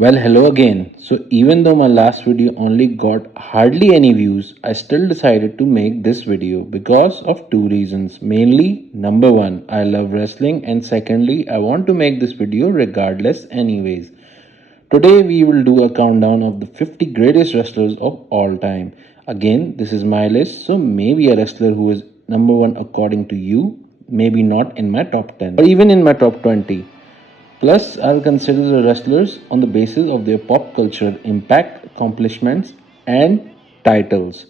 Well, hello again. So, even though my last video only got hardly any views, I still decided to make this video because of two reasons. Mainly, number one, I love wrestling, and secondly, I want to make this video regardless, anyways. Today, we will do a countdown of the 50 greatest wrestlers of all time. Again, this is my list, so maybe a wrestler who is number one according to you, maybe not in my top 10 or even in my top 20. Plus, I'll consider the wrestlers on the basis of their pop cultural impact, accomplishments, and titles,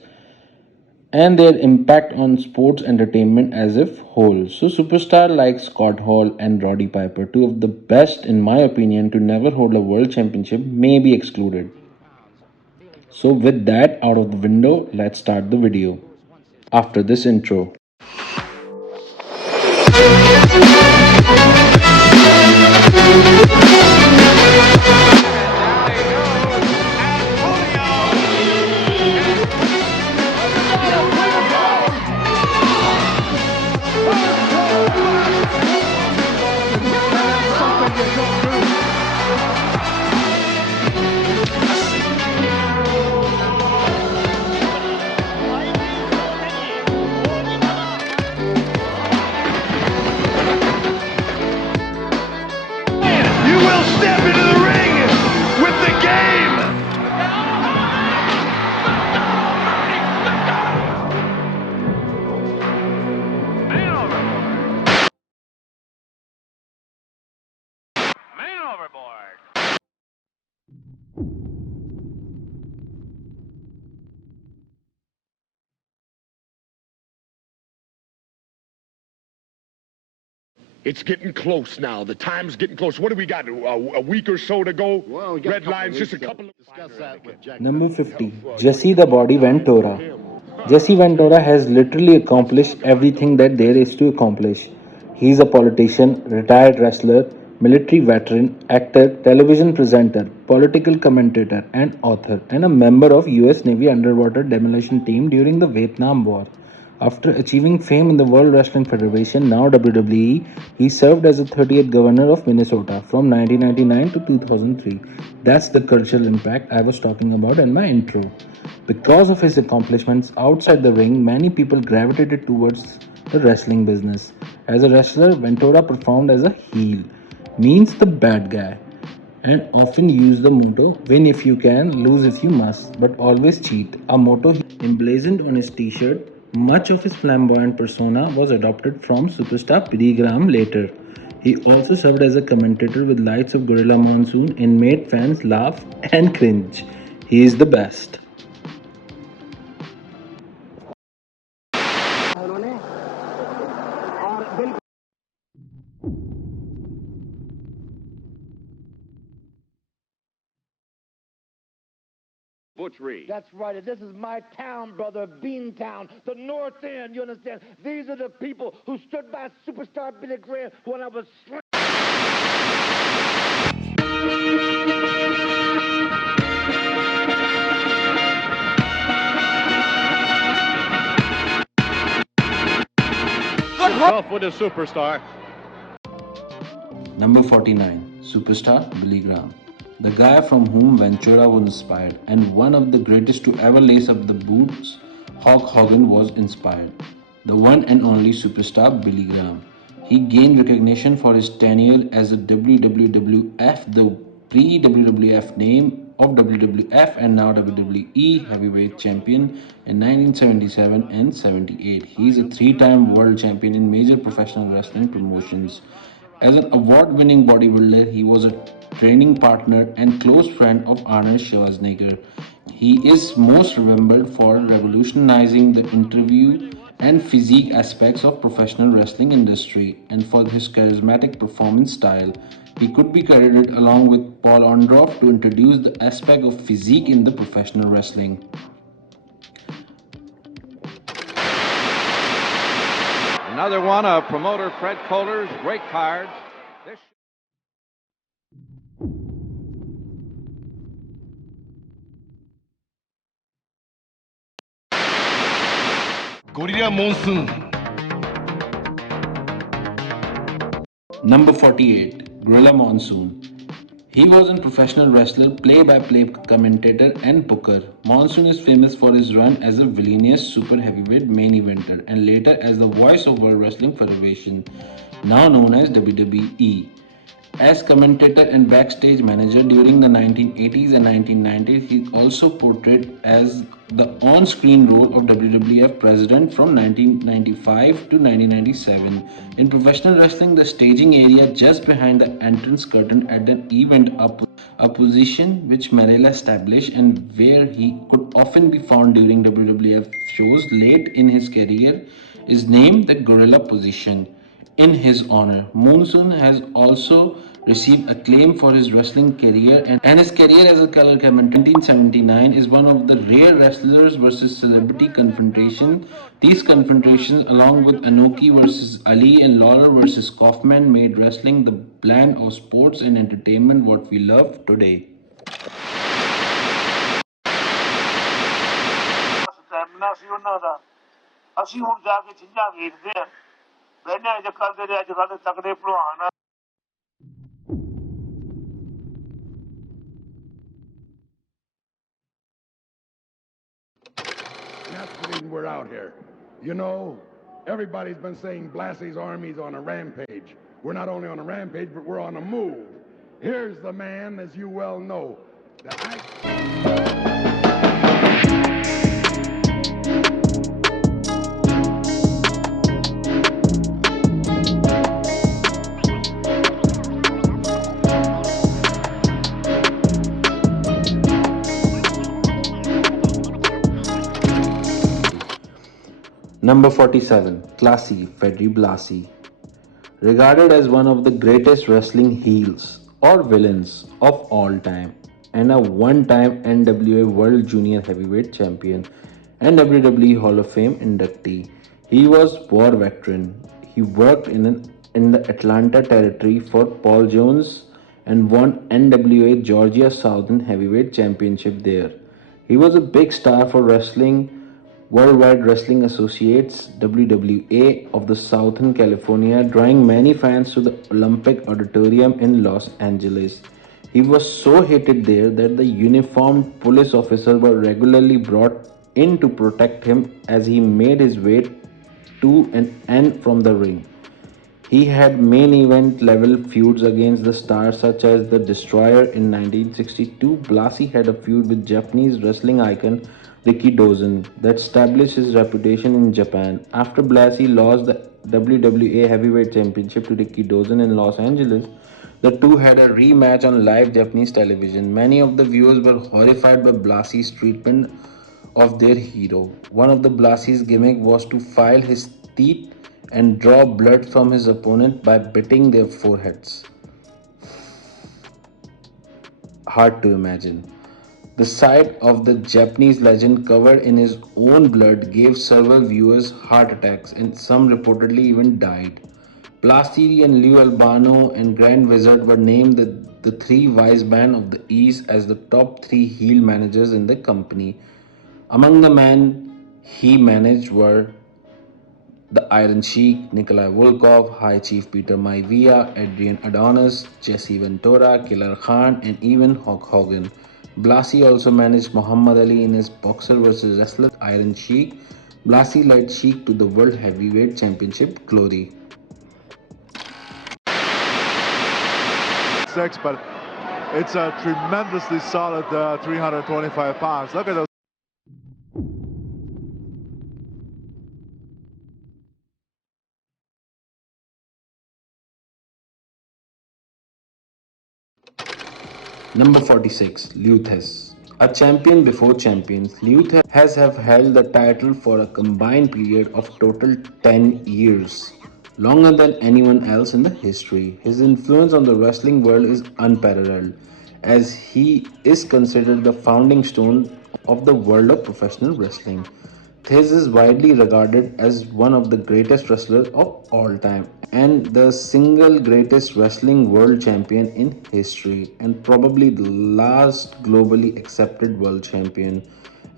and their impact on sports entertainment as a whole. So, superstar like Scott Hall and Roddy Piper, two of the best, in my opinion, to never hold a world championship, may be excluded. So, with that out of the window, let's start the video. After this intro. It's getting close now. The time's getting close. What do we got? A week or so to go? Well, Red lines, just a couple of... Discuss that with Jack. Number 50, Jesse the Body Ventura. Jesse Ventura has literally accomplished everything that there is to accomplish. He is a politician, retired wrestler, military veteran, actor, television presenter, political commentator, and author, and a member of US Navy underwater demolition team during the Vietnam War. After achieving fame in the World Wrestling Federation, now WWE, he served as the 30th governor of Minnesota from 1999 to 2003. That's the cultural impact I was talking about in my intro. Because of his accomplishments outside the ring, many people gravitated towards the wrestling business. As a wrestler, Ventura performed as a heel, means the bad guy, and often used the motto win if you can, lose if you must, but always cheat, a motto he emblazoned on his t-shirt. Much of his flamboyant persona was adopted from superstar Billy Graham later. He also served as a commentator with Lights of Gorilla Monsoon and made fans laugh and cringe. He is the best. Butch Reed. That's right. And this is my town, brother, Beantown, the North End. You understand? These are the people who stood by superstar Billy Graham when I was. Off with a superstar. Number 49, Superstar Billy Graham. The guy from whom Ventura was inspired, and one of the greatest to ever lace up the boots Hulk Hogan was inspired. The one and only superstar Billy Graham. He gained recognition for his tenure as the WWF, the pre-WWF name of WWF and now WWE heavyweight champion in 1977 and 78. He is a three-time world champion in major professional wrestling promotions. As an award-winning bodybuilder, he was a training partner and close friend of Arnold Schwarzenegger. He is most remembered for revolutionizing the interview and physique aspects of professional wrestling industry and for his charismatic performance style. He could be credited along with Paul Orndorff to introduce the aspect of physique in the professional wrestling. Another one of promoter Fred Kohler's great cards. Gorilla Monsoon. Number 48, Gorilla Monsoon. He was a professional wrestler, play-by-play commentator, and booker. Monsoon is famous for his run as a villainous super heavyweight main eventer and later as the voice of World Wrestling Federation, now known as WWE. As commentator and backstage manager during the 1980s and 1990s, he also portrayed as the on-screen role of WWF president from 1995 to 1997. In professional wrestling, the staging area just behind the entrance curtain at an event, a position which Marella established and where he could often be found during WWF shows late in his career, is named the Gorilla position in his honor. Monsoon has also received acclaim for his wrestling career and his career as a color commentator. 1979 is one of the rare wrestlers versus celebrity confrontation. These confrontations, along with Anoki versus Ali and Lawler versus Kaufman, made wrestling the blend of sports and entertainment what we love today. Stamina ਸੀ ਉਹਨਾਂ ਦਾ। ਅਸੀਂ ਹੁਣ ਜਾ ਕੇ ਚੀਜ਼ਾਂ ਵੇਖਦੇ ਹਾਂ, ਪਹਿਲਾਂ ਅੱਜ ਕੱਲ੍ਹ ਦੇ ਅੱਜ ਕੱਲ੍ਹ ਦੇ ਤਕੜੇ ਭਲਵਾਨ ਆ। That's the reason we're out here. You know, everybody's been saying Blassie's army's on a rampage. We're not only on a rampage, but we're on a move. Here's the man, as you well know, Number 47, Classy Freddy Blassie. Regarded as one of the greatest wrestling heels or villains of all time, and a one-time NWA World Junior Heavyweight Champion and WWE Hall of Fame inductee. He was war veteran. He worked in the Atlanta territory for Paul Jones and won NWA Georgia Southern Heavyweight Championship there. He was a big star for wrestling Worldwide Wrestling Associates (WWA) of the Southern California, drawing many fans to the Olympic Auditorium in Los Angeles. He was so hated there that the uniformed police officers were regularly brought in to protect him as he made his way to and from the ring. He had main event level feuds against the stars such as the Destroyer in 1962. Blassie had a feud with Japanese wrestling icon Ricky Dozen that established his reputation in Japan. After Blassie lost the WWE Heavyweight Championship to Ricky Dozen in Los Angeles, the two had a rematch on live Japanese television. Many of the viewers were horrified by Blassie's treatment of their hero. One of the Blassie's gimmick was to file his teeth and draw blood from his opponent by biting their foreheads. Hard to imagine. The sight of the Japanese legend covered in his own blood gave several viewers heart attacks and some reportedly even died. Blassie and Lou Albano and Grand Wizard were named the three wise men of the East as the top three heel managers in the company. Among the men he managed were the Iron Sheik, Nikolai Volkov, High Chief Peter Maivia, Adrian Adonis, Jesse Ventura, Killer Khan, and even Hulk Hogan. Blassie also managed Muhammad Ali in his boxer vs. wrestler Iron Sheik. Blassie led Sheik to the World Heavyweight Championship glory. But it's a tremendously solid 325 pounds. Look at those. Number 46, Luthes. A champion before champions, Luthes has have held the title for a combined period of total 10 years, longer than anyone else in the history. His influence on the wrestling world is unparalleled, as he is considered the founding stone of the world of professional wrestling. Thiz is widely regarded as one of the greatest wrestlers of all time and the single greatest wrestling world champion in history and probably the last globally accepted world champion.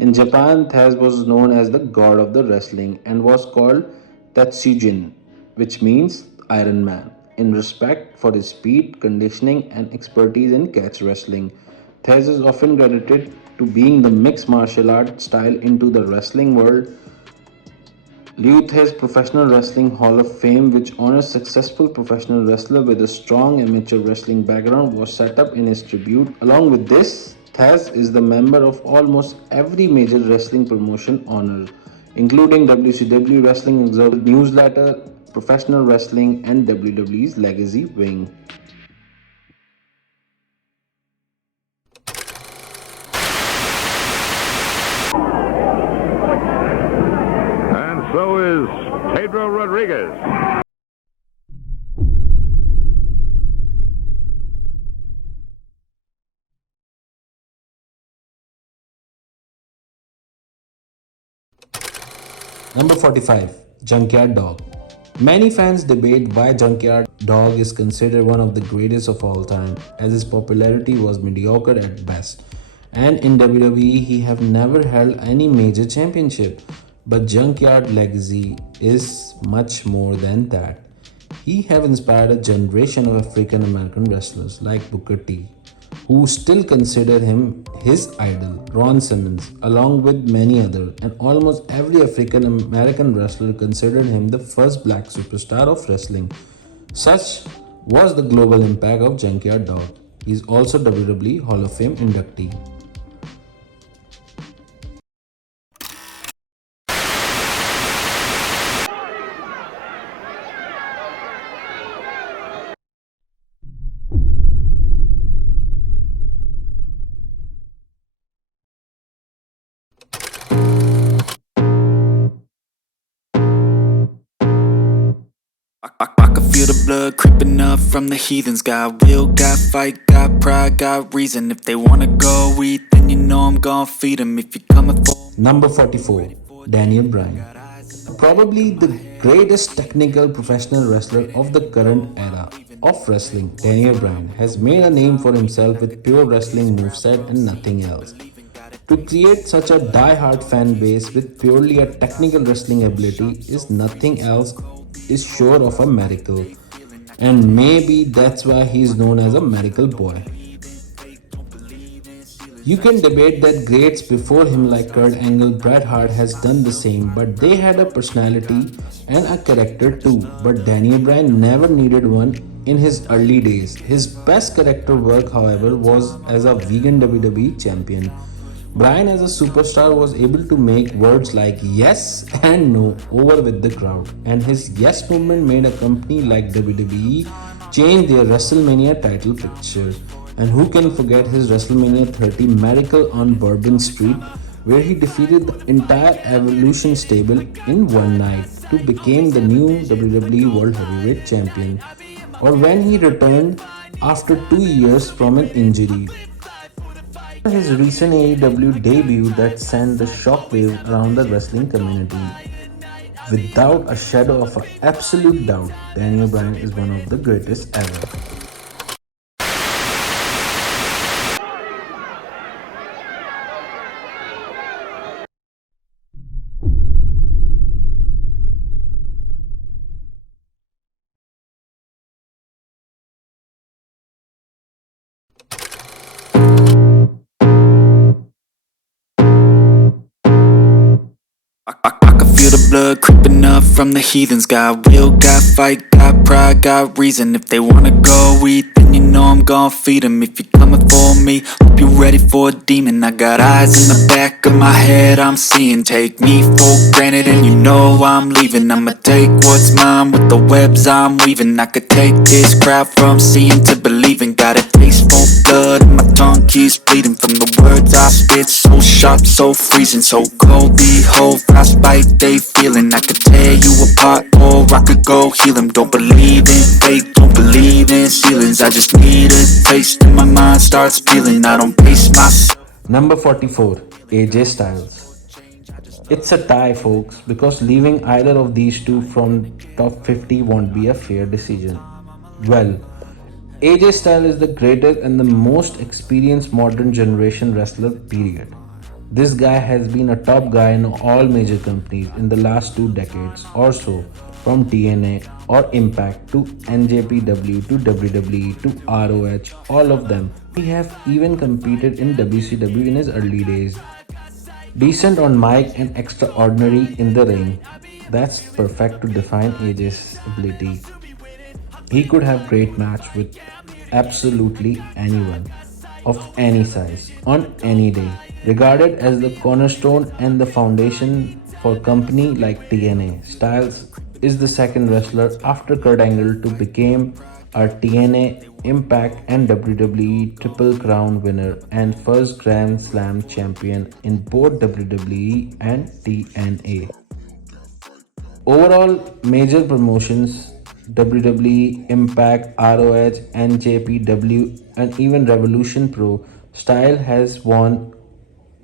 In Japan, Thiz was known as the god of the wrestling and was called Tatsujin, which means Iron Man. in respect for his speed, conditioning, and expertise in catch wrestling. Thez is often credited to being the mixed martial art style into the wrestling world. Thez Professional Wrestling Hall of Fame, which honors successful professional wrestler with a strong amateur wrestling background, was set up in his tribute. Along with this, Thez is the member of almost every major wrestling promotion honor, including WCW Wrestling Observer Newsletter, Professional Wrestling, and WWE's Legacy Wing. And so is Pedro Rodriguez. Number 45, Junkyard Dog. Many fans debate why Junkyard Dog is considered one of the greatest of all time, as his popularity was mediocre at best. And in WWE, he have never held any major championship. But Junkyard legacy is much more than that. He have inspired a generation of African American wrestlers like Booker T, who still consider him his idol, Ron Simmons, along with many others, and almost every African American wrestler considered him the first black superstar of wrestling. Such was the global impact of Junkyard Dog. He is also WWE Hall of Fame inductee. I can feel the blood creeping up from the heathens. Got will, got fight, got pride, got reason. If they wanna go eat, then you know I'm gon' feed them. If you're coming for Number 44, Daniel Bryan. Probably the greatest technical professional wrestler of the current era of wrestling, Daniel Bryan has made a name for himself with pure wrestling moveset and nothing else. To create such a die-hard fan base with purely a technical wrestling ability is nothing else is sure of a miracle. And maybe that's why he is known as a miracle boy. You can debate that greats before him like Kurt Angle, Bret Hart has done the same, but they had a personality and a character too. But Daniel Bryan never needed one in his early days. His best character work, however, was as a vegan WWE champion. Bryan as a superstar was able to make words like yes and no over with the crowd, and his yes movement made a company like WWE change their WrestleMania title picture. And who can forget his WrestleMania 30 Miracle on Bourbon Street, where he defeated the entire Evolution stable in one night to become the new WWE World Heavyweight Champion, or when he returned after 2 years from an injury. His recent AEW debut that sent the shockwave around the wrestling community. Without a shadow of an absolute doubt, Daniel Bryan is one of the greatest ever. I can feel the blood creeping up from the heathens. Got will, got fight, got pride, got reason. If they wanna go eat, then you know I'm gon' feed them. If you're coming for me, hope you're ready for a demon. I got eyes in the back of my head, I'm seeing. Take me for granted and you know I'm leaving. I'ma take what's mine with the webs I'm weaving. I could take this crowd from seeing to believing. Got a taste for blood and my tongue keeps bleeding. From the words I spit, so sharp, so freezing. So cold, behold, frostbite they feeling. I could tear you apart or I could go heal them. Don't believe in fate, don't believe in ceilings. I just need a taste and my mind starts peeling. I don't pace myself. Number 44, AJ Styles. It's a tie, folks, because leaving either of these two from top 50 won't be a fair decision. Well, AJ Styles is the greatest and the most experienced modern generation wrestler, period. This guy has been a top guy in all major companies in the last 2 decades or so. from TNA or Impact to NJPW to WWE to ROH, all of them. He have even competed in WCW in his early days. Decent on mic and extraordinary in the ring. That's perfect to define AJ's ability. He could have great match with absolutely anyone of any size on any day. Regarded as the cornerstone and the foundation for company like TNA, Styles is the second wrestler after Kurt Angle to become a TNA, Impact and WWE Triple Crown winner and first Grand Slam champion in both WWE and TNA. Overall, major promotions WWE, Impact, ROH, NJPW, and even Revolution Pro, Style has won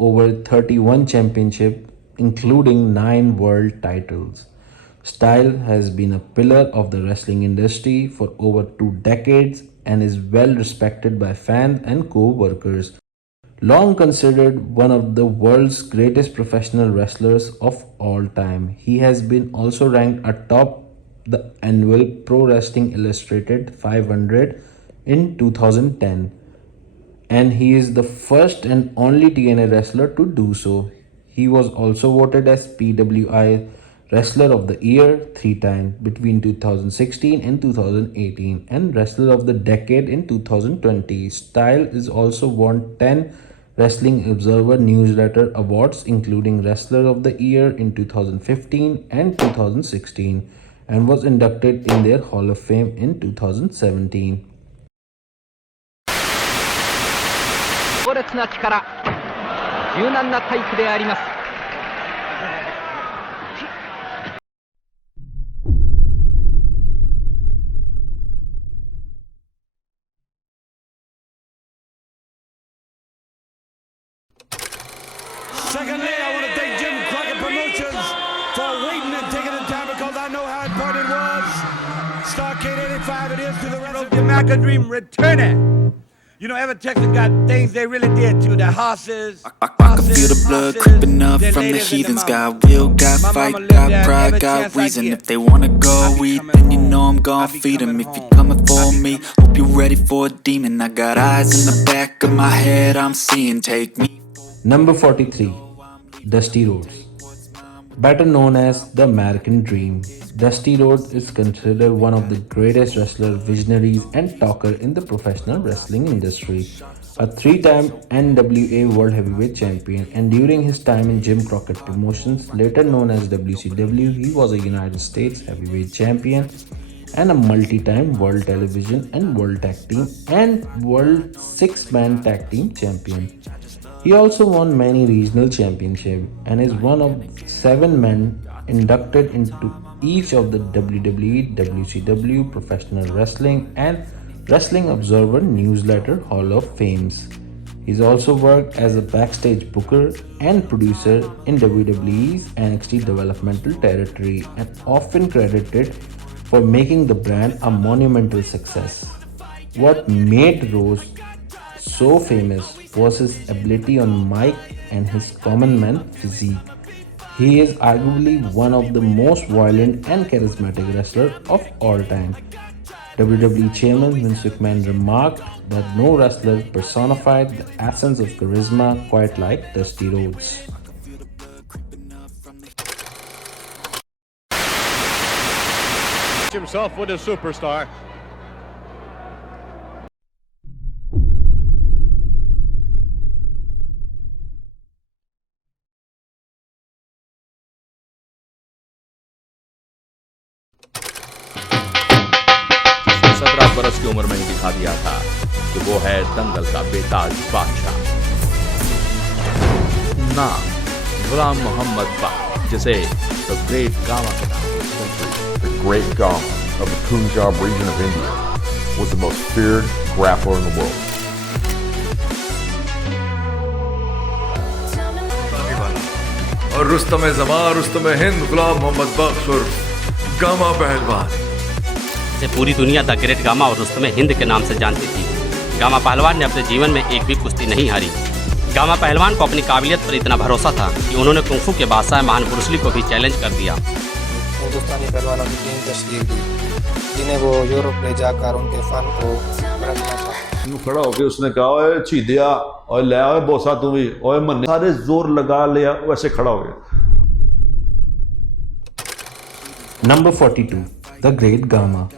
over 31 championships, including 9 world titles. Style has been a pillar of the wrestling industry for over 2 decades and is well respected by fans and co workers. Long considered one of the world's greatest professional wrestlers of all time, he has been also ranked atop the annual Pro Wrestling Illustrated 500 in 2010, and he is the first and only TNA wrestler to do so. He was also voted as PWI Wrestler of the Year 3 times between 2016 and 2018 and Wrestler of the Decade in 2020. Style is also won 10 Wrestling Observer Newsletter Awards, including Wrestler of the Year in 2015 and 2016, and was inducted in their Hall of Fame in 2017. 強烈な力、柔軟なタイプであります。Secondly, I want to thank Jim Crockett Promotions for waiting and taking the time because I know how important it was. Starcade 85 it is to the rest of the America Dream returning. You know, every Texan got things they really did to the horses. I can feel the blood creeping up from the heathens. Got will, got fight, got pride, got reason. If they wanna go eat, then you know I'm gon' feed them. If you're coming for me, hope you're ready for a demon. I got eyes in the back of my head, I'm seeing. Take me. Number 43, Dusty Rhodes. Better known as the American Dream, Dusty Rhodes is considered one of the greatest wrestlers, visionaries, and talker in the professional wrestling industry. A 3-time NWA World Heavyweight Champion, and during his time in Jim Crockett Promotions, later known as WCW, he was a United States Heavyweight Champion and a multi-time World Television and World Tag Team and World 6-Man Tag Team Champion. He also won many regional championships and is one of 7 men inducted into each of the WWE, WCW, Professional Wrestling, and Wrestling Observer Newsletter Hall of Fames. He's also worked as a backstage booker and producer in WWE's NXT developmental territory and often credited for making the brand a monumental success. What made Rose so famous was his ability on mic and his common man physique. He is arguably one of the most violent and charismatic wrestlers of all time. WWE Chairman Vince McMahon remarked that no wrestler personified the essence of charisma quite like Dusty Rhodes. Himself with a superstar. बरस की उम्र में ही दिखा दिया था कि वो है दंगल का बेताज बादशाह। नाम गुलाम मोहम्मद बख्श, जिसे द ग्रेट गामा के नाम से The Great Gama of the Punjab region of India was the most feared grappler in the world. और रुस्तम ज़मान, रुस्तम हिंद, गुलाम मोहम्मद बख्श और गामा पहलवान, जिसे पूरी दुनिया द ग्रेट गामा और रुस्तम हिंद के नाम से जानती थी। गामा पहलवान ने अपने जीवन में एक भी कुश्ती नहीं हारी। गामा पहलवान को अपनी काबिलियत पर इतना भरोसा था कि उन्होंने कुंफू के बादशाह महान ब्रूस ली को भी चैलेंज कर दिया। हिंदुस्तानी पहलवानों की टीम तशरीफ दी, जिन्हें वो यूरोप ले जाकर उनके फन को परखना चाहते। खड़ा होके उसने कहा, ओए छीदिया, ओए ले आओ बोसा तू भी, ओए मन्ने, सारे जोर लगा लिया, वैसे खड़ा हो गया। Number 42, The Great Gama.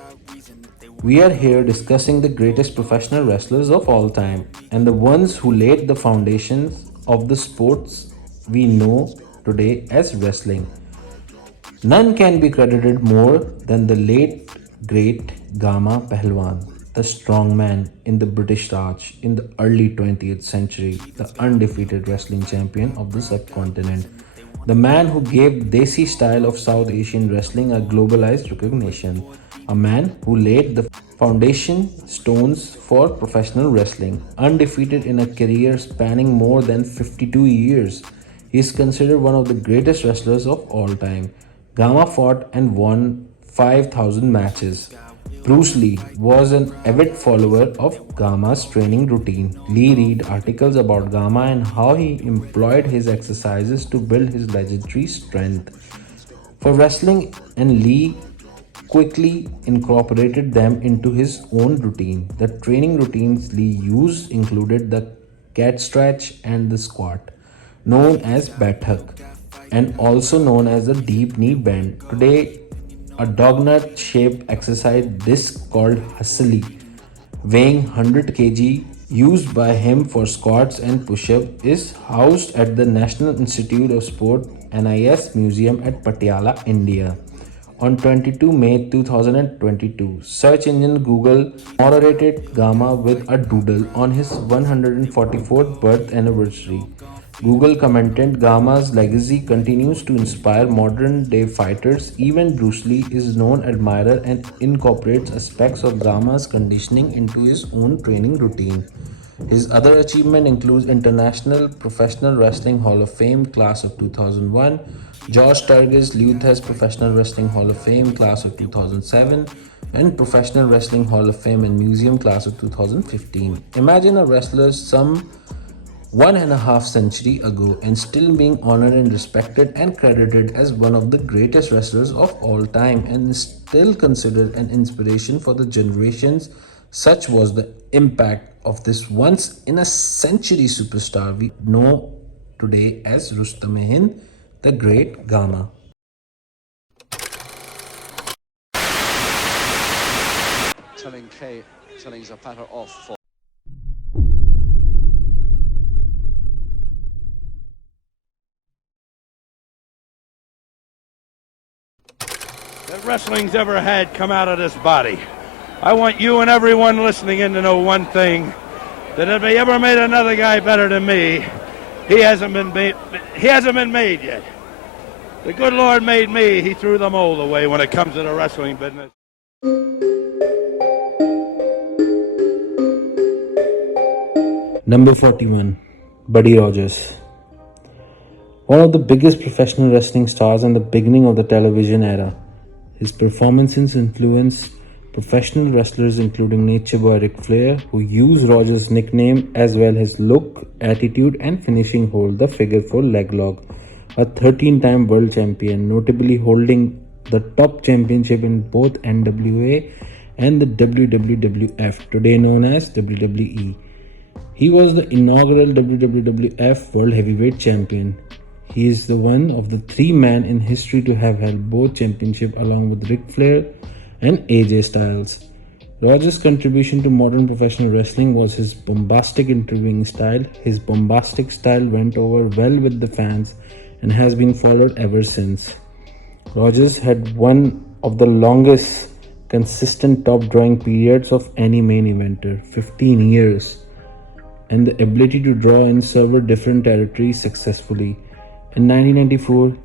We are here discussing the greatest professional wrestlers of all time and the ones who laid the foundations of the sports we know today as wrestling. None can be credited more than the late great Gama Pahalwan, the strongman in the British Raj in the early 20th century, the undefeated wrestling champion of the subcontinent. The man who gave Desi style of South Asian wrestling a globalized recognition. A man who laid the foundation stones for professional wrestling. Undefeated in a career spanning more than 52 years. He is considered one of the greatest wrestlers of all time. Gama fought and won 5,000 matches. Bruce Lee was an avid follower of Gama's training routine. Lee read articles about Gama and how he employed his exercises to build his legendary strength for wrestling, and Lee quickly incorporated them into his own routine. The training routines Lee used included the cat stretch and the squat, known as bathak, and also known as the deep knee bend. Today, a dognut shaped exercise disc called Hustley, weighing 100 kg, used by him for squats and push-up, is housed at the National Institute of Sport (NIS) Museum at Patiala, India. On 22 May 2022, search engine Google commemorated Gama with a doodle on his 144th birth anniversary. Google commented, Gama's legacy continues to inspire modern day fighters. Even Bruce Lee is known admirer and incorporates aspects of Gama's conditioning into his own training routine. His other achievement includes International Professional Wrestling Hall of Fame Class of 2001, George Sturgis Luther's Professional Wrestling Hall of Fame Class of 2007, and Professional Wrestling Hall of Fame and Museum Class of 2015. Imagine a wrestler some 1.5 century ago and still being honored and respected and credited as one of the greatest wrestlers of all time, and still considered an inspiration for the generations. Such was the impact of this once in a century superstar we know today as Rustam-e-Hind, the Great Gama. telling Zapata off for that wrestling's ever had come out of this body. I want you and everyone listening in to know one thing, that if he ever made another guy better than me, he hasn't been made yet. The good Lord made me, he threw the mold away when it comes to the wrestling business. Number 41, Buddy Rogers. One of the biggest professional wrestling stars in the beginning of the television era. His performances influenced professional wrestlers including Nature Boy Ric Flair, who used Rogers' nickname as well as his look, attitude and finishing hold, the figure 4 leg lock. A 13-time world champion, notably holding the top championship in both NWA and the WWF, today known as WWE. He was the inaugural WWF World Heavyweight Champion. He is the one of the 3 men in history to have held both championships along with Ric Flair and AJ Styles. Rogers' contribution to modern professional wrestling was his bombastic interviewing style. His bombastic style went over well with the fans and has been followed ever since. Rogers had one of the longest consistent top drawing periods of any main eventer, 15 years, and the ability to draw in several different territories successfully. In 1994,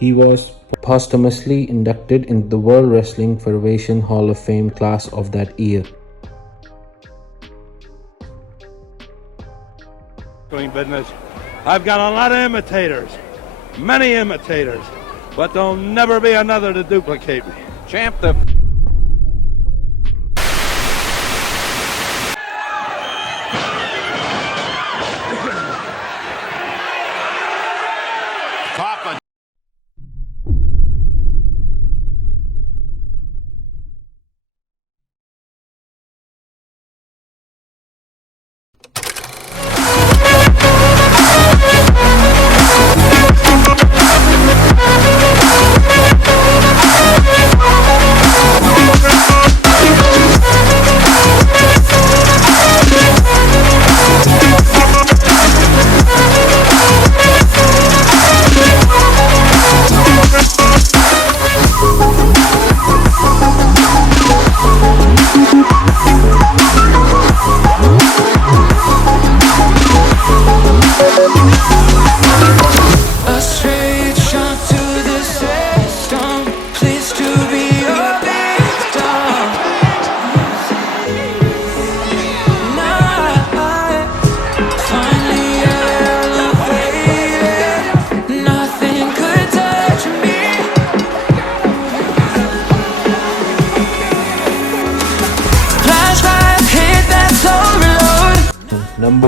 he was posthumously inducted into the World Wrestling Federation Hall of Fame class of that year. Business. I've got a lot of imitators, many imitators, but there'll never be another to duplicate me. Champ, the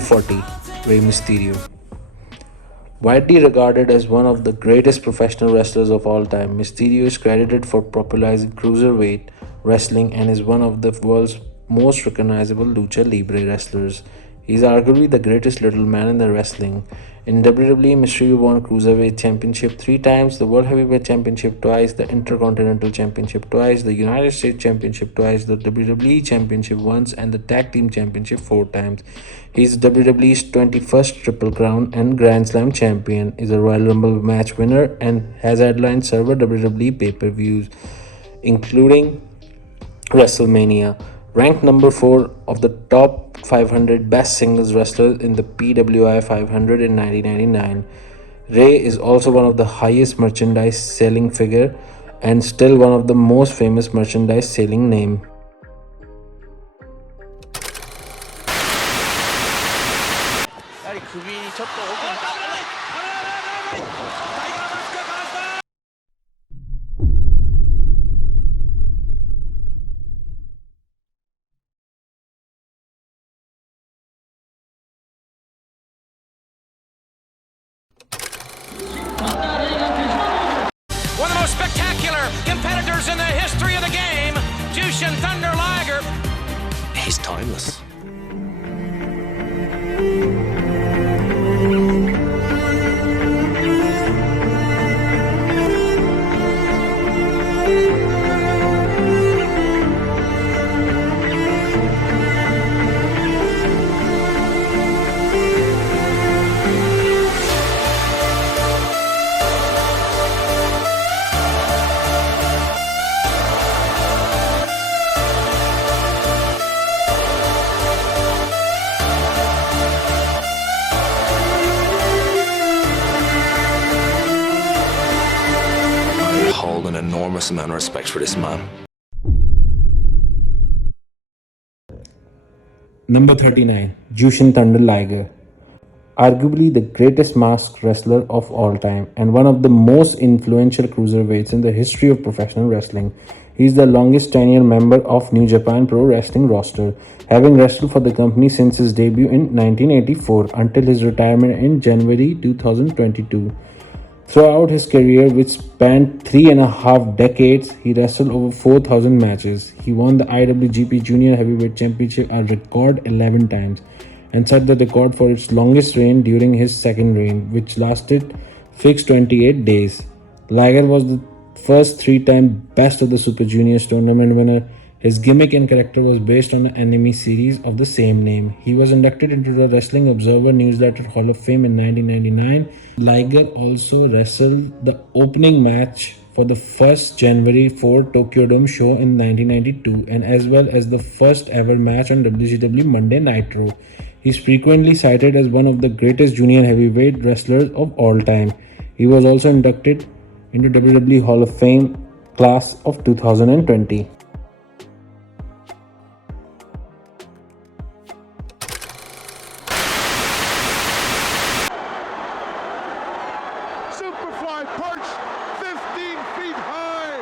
240, Rey Mysterio. Widely regarded as one of the greatest professional wrestlers of all time, Mysterio is credited for popularizing cruiserweight wrestling and is one of the world's most recognizable lucha libre wrestlers. He is arguably the greatest little man in the wrestling. In WWE, Mysterio won Cruiserweight Championship 3 times, the World Heavyweight Championship twice, the Intercontinental Championship twice, the United States Championship twice, the WWE Championship once, and the Tag Team Championship 4 times. He is WWE's 21st Triple Crown and Grand Slam champion, is a Royal Rumble match winner, and has headlined several WWE pay-per-views, including WrestleMania. Ranked number 4 of the top 500 best singles wrestlers in the PWI 500 in 1999. Ray is also one of the highest merchandise selling figure and still one of the most famous merchandise selling name. One of the most spectacular competitors in the history of the game, Jushin Thunder Liger. He's timeless. Hold an enormous amount of respect for this man. Number 39, Jushin Thunder Liger. Arguably the greatest masked wrestler of all time and one of the most influential cruiserweights in the history of professional wrestling. He is the longest tenured member of New Japan Pro Wrestling roster, having wrestled for the company since his debut in 1984 until his retirement in January 2022. Throughout his career, which spanned 3.5 decades, he wrestled over 4,000 matches. He won the IWGP Junior Heavyweight Championship a record 11 times and set the record for its longest reign during his second reign, which lasted fixed 28 days. Liger was the first 3-time Best of the Super Juniors tournament winner. His gimmick and character was based on the anime series of the same name. He was inducted into the Wrestling Observer Newsletter Hall of Fame in 1999. Liger also wrestled the opening match for the first January 4 Tokyo Dome show in 1992 and as well as the first ever match on WCW Monday Nitro. He is frequently cited as one of the greatest junior heavyweight wrestlers of all time. He was also inducted into WWE Hall of Fame class of 2020. Superfly perch 15 feet high.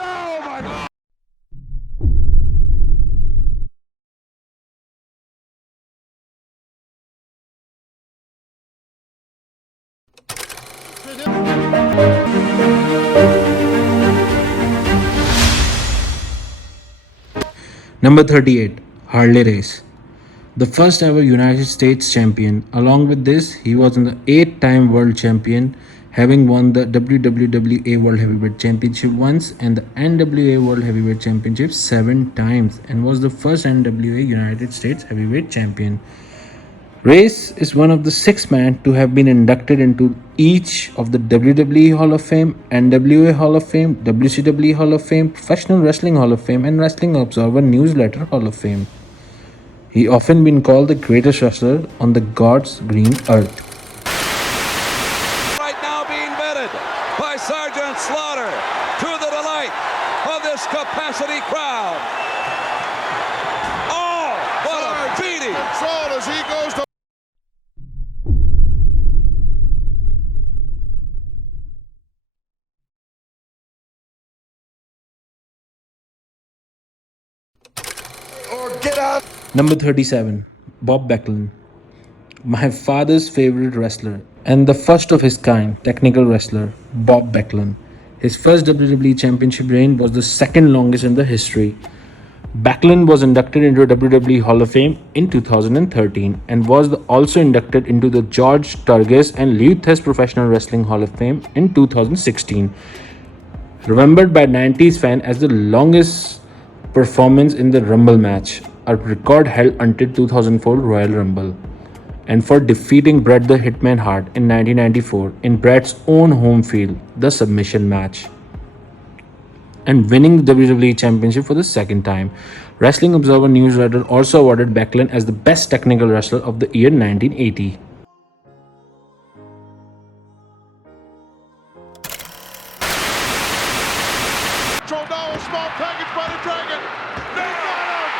Oh my God. Number 38, Harley Race. The first ever United States champion. Along with this, he was an 8-time world champion, having won the WWA World Heavyweight Championship once and the NWA World Heavyweight Championship 7 times and was the first NWA United States Heavyweight Champion. Race is one of the 6 men to have been inducted into each of the WWE Hall of Fame, NWA Hall of Fame, WCW Hall of Fame, Professional Wrestling Hall of Fame, and Wrestling Observer Newsletter Hall of Fame. He often been called the greatest wrestler on the God's green earth. Right now being vetted by Sergeant Slaughter to the delight of this capacity crowd. Oh, what a beating! So as he goes to Number 37, Bob Backlund, my father's favorite wrestler and the first of his kind technical wrestler, Bob Backlund. His first WWE Championship reign was the second longest in the history. Backlund was inducted into WWE Hall of Fame in 2013 and was also inducted into the George Turgis and Lou Thesz Professional Wrestling Hall of Fame in 2016. Remembered by 90s fans as the longest performance in the Rumble match, a record held until 2004 Royal Rumble, and for defeating Bret the Hitman Hart in 1994 in Bret's own home field, the submission match, and winning the WWE Championship for the second time. Wrestling Observer newsletter also awarded Backlund as the best technical wrestler of the year 1980. Small package by the Dragon. They got him.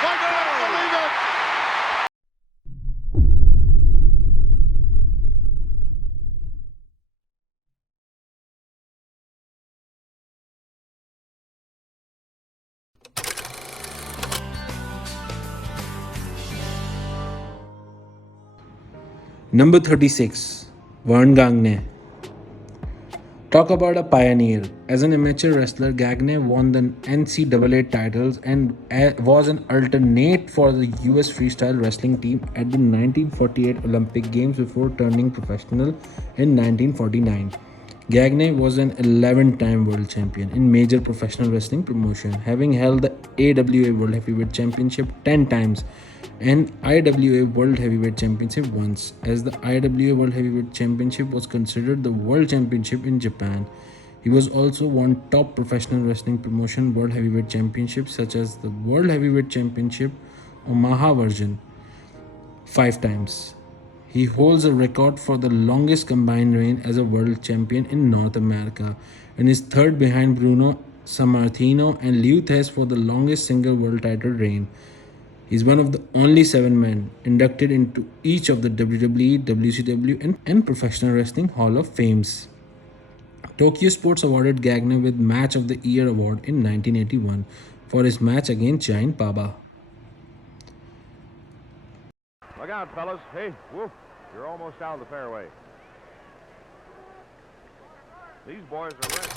I can't believe it. Number 36, Vern Gagne. Talk about a pioneer. As an amateur wrestler, Gagne won the NCAA titles and was an alternate for the US freestyle wrestling team at the 1948 Olympic Games before turning professional in 1949. Gagne was an 11-time world champion in major professional wrestling promotion, having held the AWA World Heavyweight Championship 10 times and IWA World Heavyweight Championship once, as the IWA World Heavyweight Championship was considered the World Championship in Japan. He was also won top professional wrestling promotion World Heavyweight Championships such as the World Heavyweight Championship Omaha version 5 times. He holds a record for the longest combined reign as a world champion in North America and is third behind Bruno Sammartino and Lou Thesz for the longest single world title reign. He's one of the only 7 men inducted into each of the WWE, WCW, and Professional Wrestling Hall of Fames. Tokyo Sports awarded Gagne with Match of the Year award in 1981 for his match against Giant Baba. Look out, fellas. Hey, whoop. You're almost out of the fairway. These boys are ready.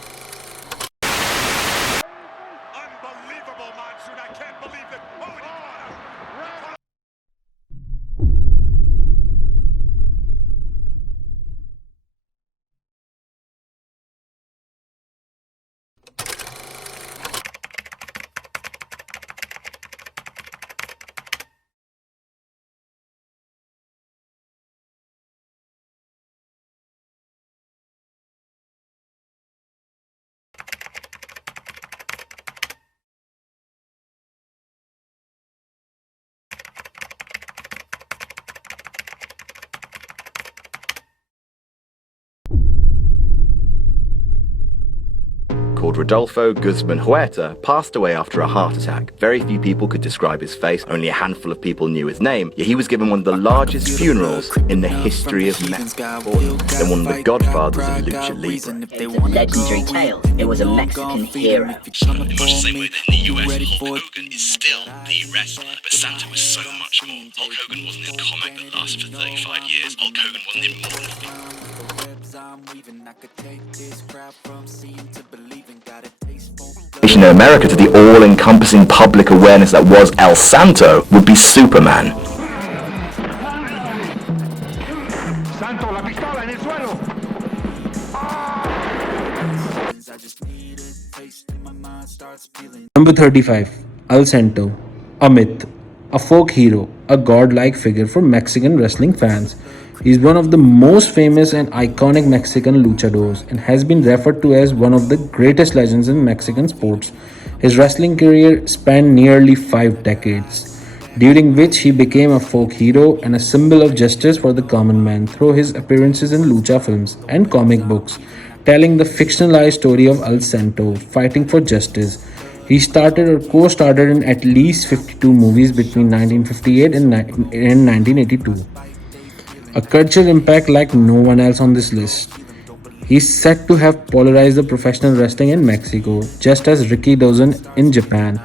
Unbelievable, Monsoon. I can't believe it. Oh, he caught him. Called Rodolfo Guzman Huerta, passed away after a heart attack. Very few people could describe his face, only a handful of people knew his name, yet he was given one of the largest funerals in the history of Mexico, then one of the godfathers of lucha libre. It's a legendary tale. It was a Mexican hero. Much the same way that in the US, Hulk Hogan is still the wrestler, but Santa was so much more. Hulk Hogan wasn't a comic that lasted for 35 years. Hulk Hogan wasn't in more In America, to the all-encompassing public awareness that was El Santo would be Superman. Santo, la pistola en el suelo. Number 35, El Santo, a myth, a folk hero, a godlike figure for Mexican wrestling fans. He is one of the most famous and iconic Mexican luchadors and has been referred to as one of the greatest legends in Mexican sports. His wrestling career spanned nearly 5 decades, during which he became a folk hero and a symbol of justice for the common man through his appearances in lucha films and comic books, telling the fictionalized story of El Santo fighting for justice. He started or co-starred in at least 52 movies between 1958 and 1982. A cultural impact like no one else on this list. He's said to have polarized the professional wrestling in Mexico, just as Ricky Dawson in Japan,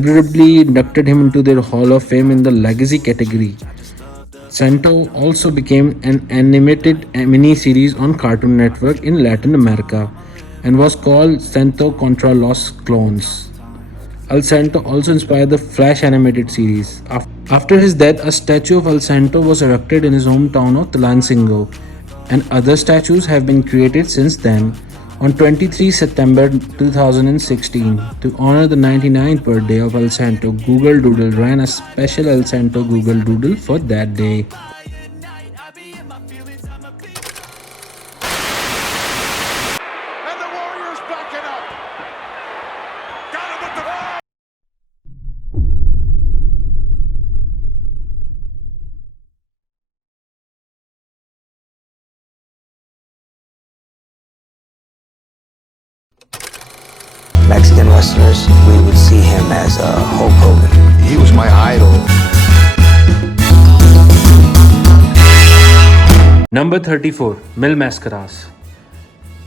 WWE inducted him into their Hall of Fame in the Legacy category. Santo also became an animated mini-series on Cartoon Network in Latin America and was called Santo contra los Clones. El Santo also inspired the Flash animated series. After his death, a statue of El Santo was erected in his hometown of Tulancingo, and other statues have been created since then. On 23 September 2016, to honor the 99th birthday of El Santo, Google Doodle ran a special El Santo Google Doodle for that day. Mexican wrestlers, we would see him as Hulk Hogan. He was my idol. Number 34, Mil Mascaras.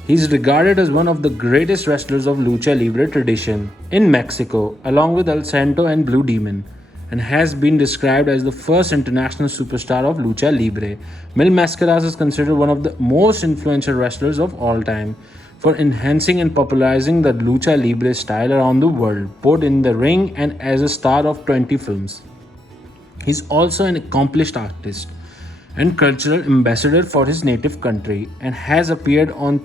He is regarded as one of the greatest wrestlers of Lucha Libre tradition in Mexico, along with El Santo and Blue Demon, and has been described as the first international superstar of Lucha Libre. Mil Mascaras is considered one of the most influential wrestlers of all time for enhancing and popularizing the Lucha Libre style around the world, both in the ring and as a star of 20 films. He's also an accomplished artist and cultural ambassador for his native country and has appeared on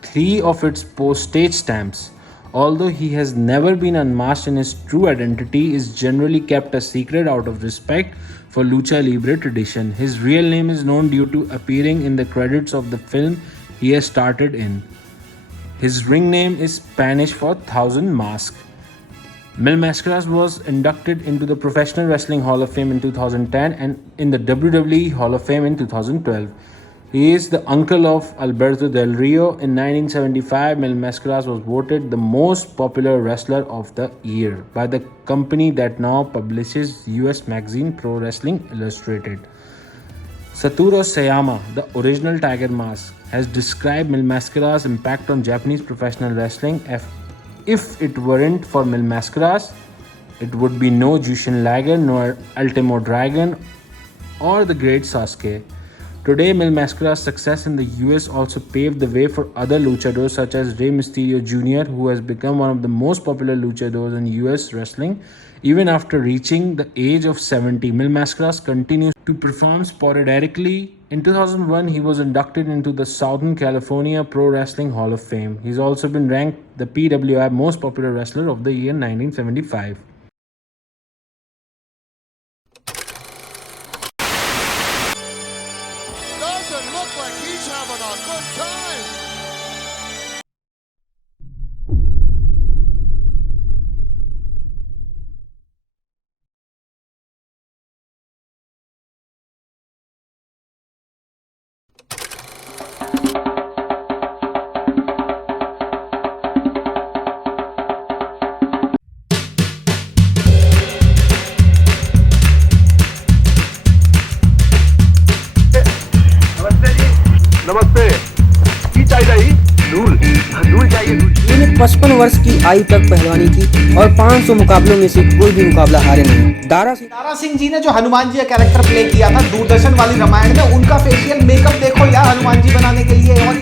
3 of its postage stamps. Although he has never been unmasked and his true identity is generally kept a secret out of respect for Lucha Libre tradition, his real name is known due to appearing in the credits of the film he has started in. His ring name is Spanish for Thousand Mask. Mil Mascaras was inducted into the Professional Wrestling Hall of Fame in 2010 and in the WWE Hall of Fame in 2012. He is the uncle of Alberto Del Rio. In 1975, Mil Mascaras was voted the most popular wrestler of the year by the company that now publishes US magazine Pro Wrestling Illustrated. Satoru Sayama, the original Tiger Mask, has described Mil Mascaras' impact on Japanese professional wrestling. If it weren't for Mil Mascaras, it would be no Jushin Liger, nor Ultimo Dragon, or the great Sasuke. Today, Mil Mascaras' success in the US also paved the way for other luchadors such as Rey Mysterio Jr., who has become one of the most popular luchadors in US wrestling. Even after reaching the age of 70, Mil Mascaras continues to perform sporadically. In 2001, he was inducted into the Southern California Pro Wrestling Hall of Fame. He's also been ranked the PWI Most Popular Wrestler of the Year in 1975. Doesn't look like he's having a good time. नमस्ते की चाहिए धूल धूल चाहिए मैंने 55 वर्ष की आयु तक पहलवानी की और 500 मुकाबलों में से कोई भी मुकाबला हारे नहीं। दारा सिंह जी ने जो हनुमान जी का कैरेक्टर प्ले किया था दूरदर्शन वाली रामायण में, उनका फेशियल मेकअप देखो यार हनुमान जी बनाने के लिए। और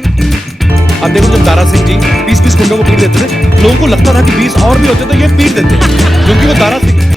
अब देखो जब दारा सिंह जी 20-20 गुंडों को पीट देते थे, लोगों को लगता था कि 20 और भी होते तो ये पीट देते, क्योंकि वो Dara Singh.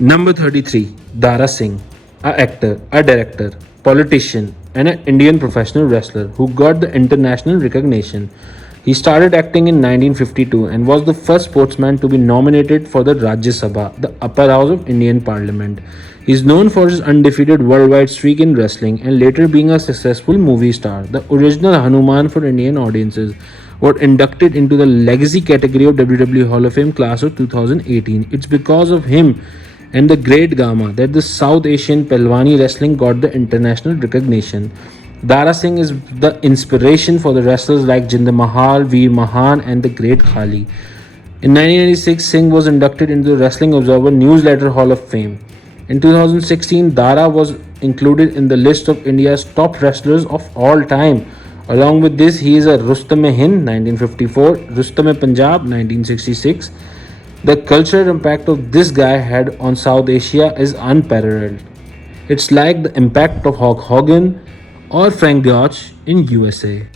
Number 33, Dara Singh, a actor, a director, politician, and an Indian professional wrestler who got the international recognition. He started acting in 1952 and was the first sportsman to be nominated for the Rajya Sabha, the upper house of Indian Parliament. He is known for his undefeated worldwide streak in wrestling and later being a successful movie star. The original Hanuman for Indian audiences were inducted into the legacy category of WWE Hall of Fame class of 2018. It's because of him and the Great Gama that the South Asian Pelwani wrestling got the international recognition. Dara Singh is the inspiration for the wrestlers like Jinder Mahal, Veer Mahan, and the Great Khali. In 1996, Singh was inducted into the Wrestling Observer Newsletter Hall of Fame. In 2016, Dara was included in the list of India's top wrestlers of all time. Along with this, he is a Rustam-e-Hind 1954, Rustam-e-Punjab 1966. The cultural impact of this guy had on South Asia is unparalleled. It's like the impact of Hulk Hogan or Frank Gotch in USA.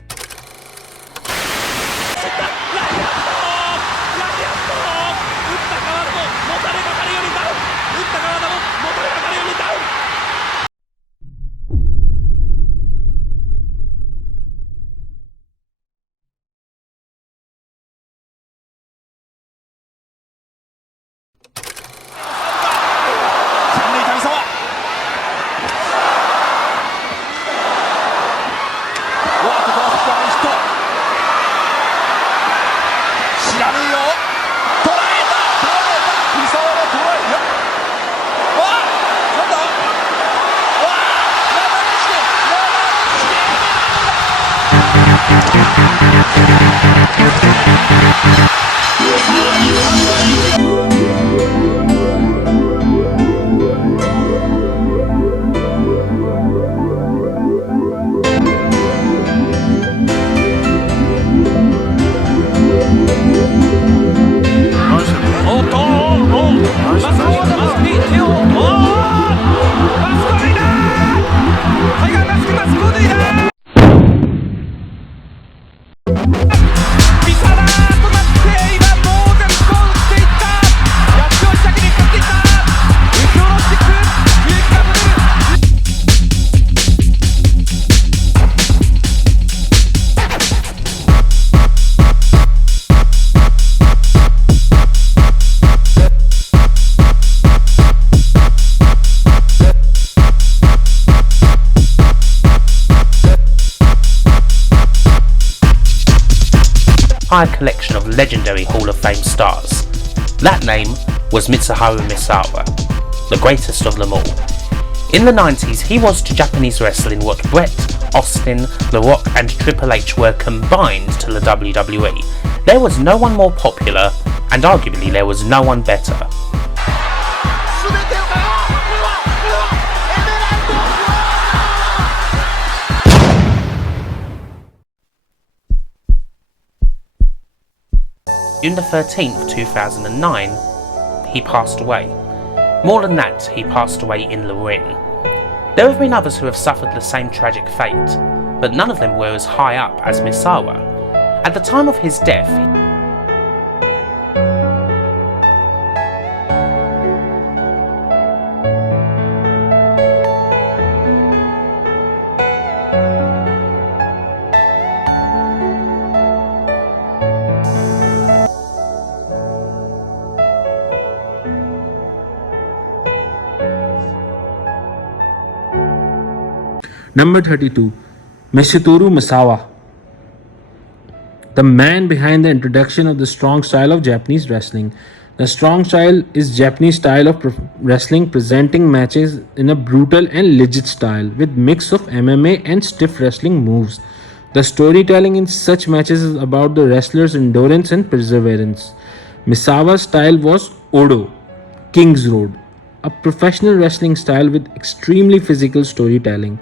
entire collection of legendary Hall of Fame stars. That name was Mitsuharu Misawa, the greatest of them all. In the 90s, he was to Japanese wrestling what Bret, Austin, The Rock and Triple H were combined to the WWE. There was no one more popular, and arguably there was no one better. June the 13th, 2009, he passed away. More than that, he passed away in the ring. There have been others who have suffered the same tragic fate, but none of them were as high up as Misawa. At the time of his death, Number 32, Mishitoru Misawa, the man behind the introduction of the strong style of Japanese wrestling. The strong style is Japanese style of wrestling presenting matches in a brutal and legit style with mix of MMA and stiff wrestling moves. The storytelling in such matches is about the wrestler's endurance and perseverance. Misawa's style was Odo, King's Road, a professional wrestling style with extremely physical storytelling.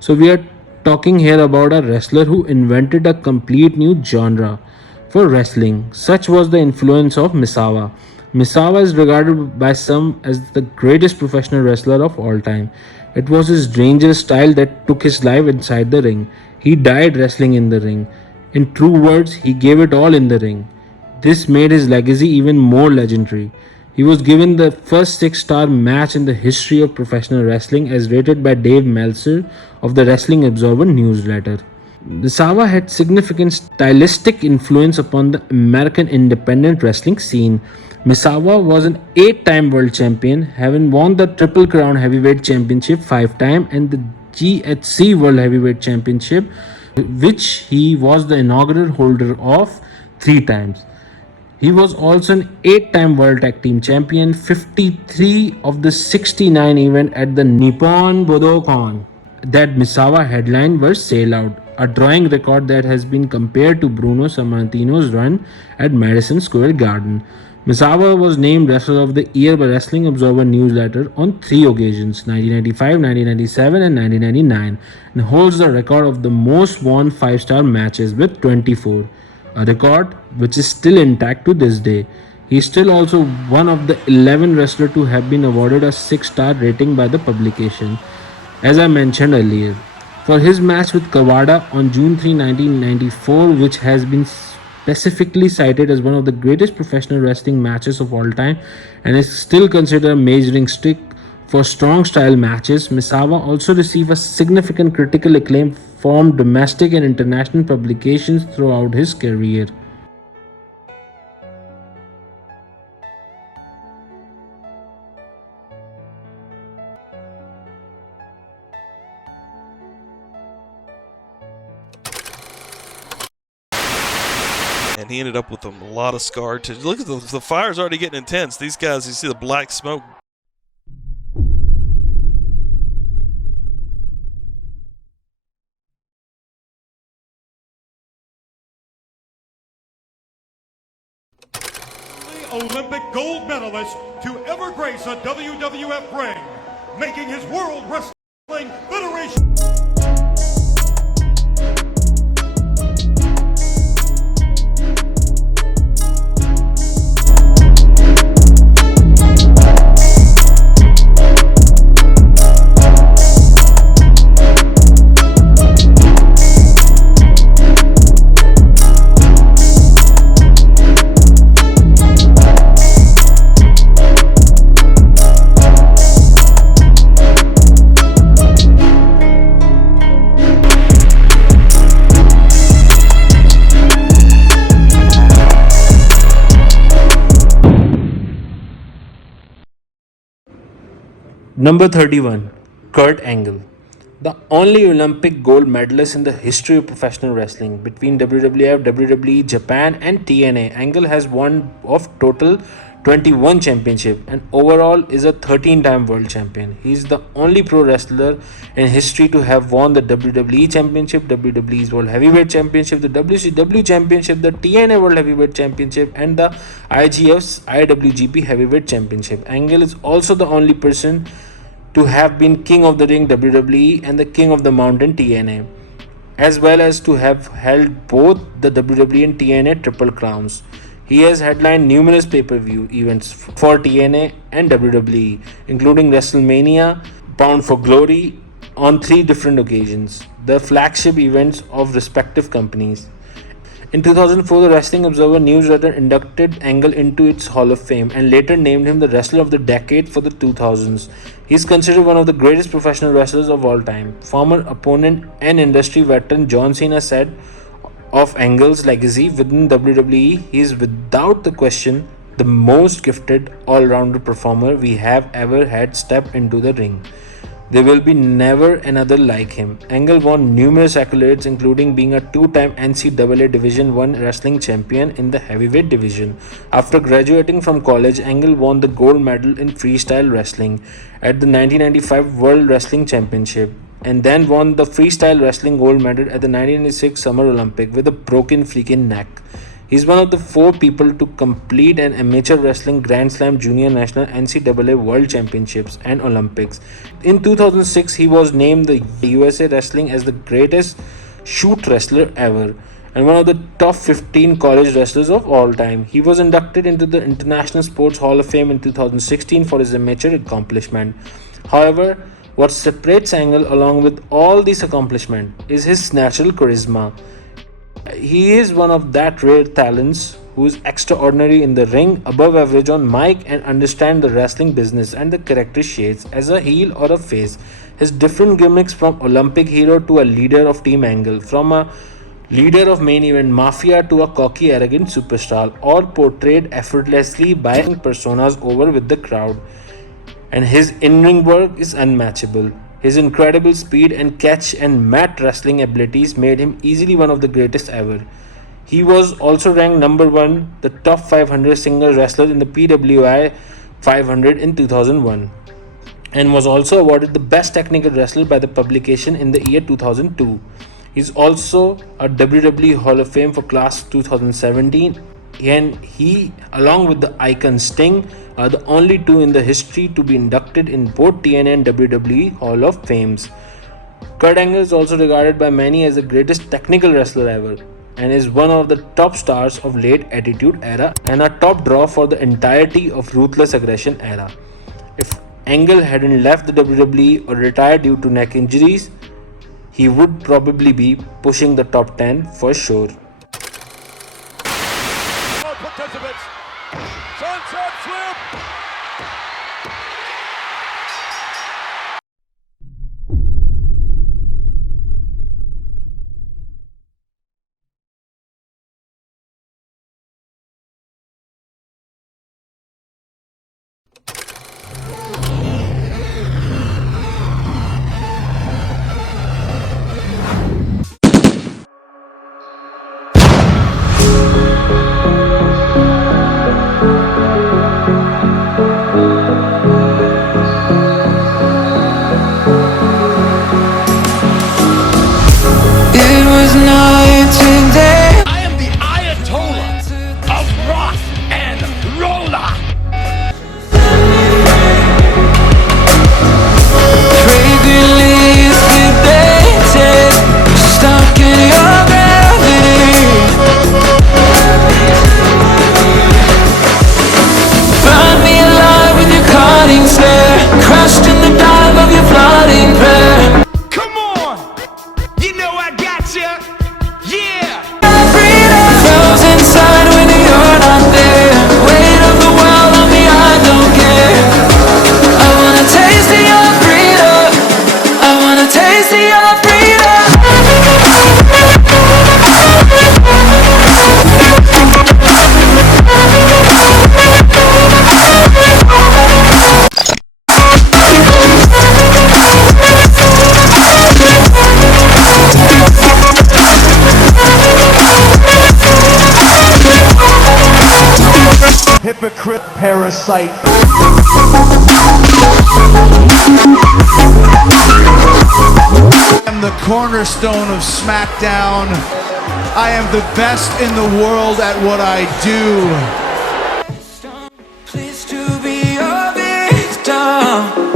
So we are talking here about a wrestler who invented a complete new genre for wrestling. Such was the influence of Misawa. Misawa is regarded by some as the greatest professional wrestler of all time. It was his dangerous style that took his life inside the ring. He died wrestling in the ring. In true words, he gave it all in the ring. This made his legacy even more legendary. He was given the first 6-star match in the history of professional wrestling as rated by Dave Meltzer of the Wrestling Observer newsletter. Misawa had significant stylistic influence upon the American independent wrestling scene. Misawa was an 8-time world champion, having won the Triple Crown Heavyweight Championship 5 times and the GHC World Heavyweight Championship, which he was the inaugural holder of 3 times. He was also an 8-time World Tag Team Champion, 53 of the 69 events at the Nippon Budokan. that Misawa headline were Sail Out, a drawing record that has been compared to Bruno Sammartino's run at Madison Square Garden. Misawa was named Wrestler of the Year by Wrestling Observer Newsletter on three occasions, 1995, 1997 and 1999, and holds the record of the most won 5-star matches with 24, a record which is still intact to this day. He is still also one of the 11 wrestlers to have been awarded a 6-star rating by the publication, as I mentioned earlier, for his match with Kawada on June 3, 1994, which has been specifically cited as one of the greatest professional wrestling matches of all time and is still considered a measuring stick for strong style matches. Misawa also received a significant critical acclaim from domestic and international publications throughout his career. And he ended up with a lot of scar tissue. Look at the fire's already getting intense. These guys, you see the black smoke. Olympic gold medalist to ever grace a WWF ring, making his World Wrestling Federation. Number 31, Kurt Angle. The only Olympic gold medalist in the history of professional wrestling. Between WWF, WWE, Japan and TNA, Angle has won of total 21 championships and overall is a 13-time world champion. He is the only pro wrestler in history to have won the WWE Championship, WWE's World Heavyweight Championship, the WCW Championship, the TNA World Heavyweight Championship and the IGF's IWGP Heavyweight Championship. Angle is also the only person to have been King of the Ring WWE and the King of the Mountain TNA, as well as to have held both the WWE and TNA Triple Crowns. He has headlined numerous pay-per-view events for TNA and WWE, including WrestleMania, Bound for Glory, on 3 different occasions, the flagship events of respective companies. In 2004, the Wrestling Observer newsletter inducted Angle into its Hall of Fame and later named him the Wrestler of the Decade for the 2000s. He is considered one of the greatest professional wrestlers of all time. Former opponent and industry veteran John Cena said of Angle's legacy within WWE, he is without the question the most gifted all-rounder performer we have ever had step into the ring. There will be never another like him. Angle won numerous accolades, including being a 2-time NCAA Division I wrestling champion in the heavyweight division. After graduating from college, Angle won the gold medal in freestyle wrestling at the 1995 World Wrestling Championship and then won the freestyle wrestling gold medal at the 1996 Summer Olympic with a broken freaking neck. He is one of the 4 people to complete an amateur wrestling Grand Slam Junior National NCAA World Championships and Olympics. In 2006, he was named the USA Wrestling as the greatest shoot wrestler ever and one of the top 15 college wrestlers of all time. He was inducted into the International Sports Hall of Fame in 2016 for his amateur accomplishment. However, what separates Angle along with all these accomplishments is his natural charisma. He is one of that rare talents who is extraordinary in the ring, above average on mic and understand the wrestling business and the character shades as a heel or a face. His different gimmicks from Olympic hero to a leader of Team Angle, from a leader of main event mafia to a cocky arrogant superstar, all portrayed effortlessly by personas over with the crowd. And his in-ring work is unmatchable. His incredible speed and catch and mat wrestling abilities made him easily one of the greatest ever. He was also ranked number 1, the top 500 single wrestler in the PWI 500 in 2001. and was also awarded the Best Technical Wrestler by the publication in the year 2002. He's also a WWE Hall of Fame for class 2017, and he, along with the icon Sting, are the only two in the history to be inducted in both TNA and WWE Hall of Fames. Kurt Angle is also regarded by many as the greatest technical wrestler ever, and is one of the top stars of late Attitude Era and a top draw for the entirety of Ruthless Aggression Era. If Angle hadn't left the WWE or retired due to neck injuries, he would probably be pushing the top 10 for sure. Participants. Sunset flip. Hypocrite parasite. I am the cornerstone of SmackDown. I am the best in the world at what I do. Please to be your victim.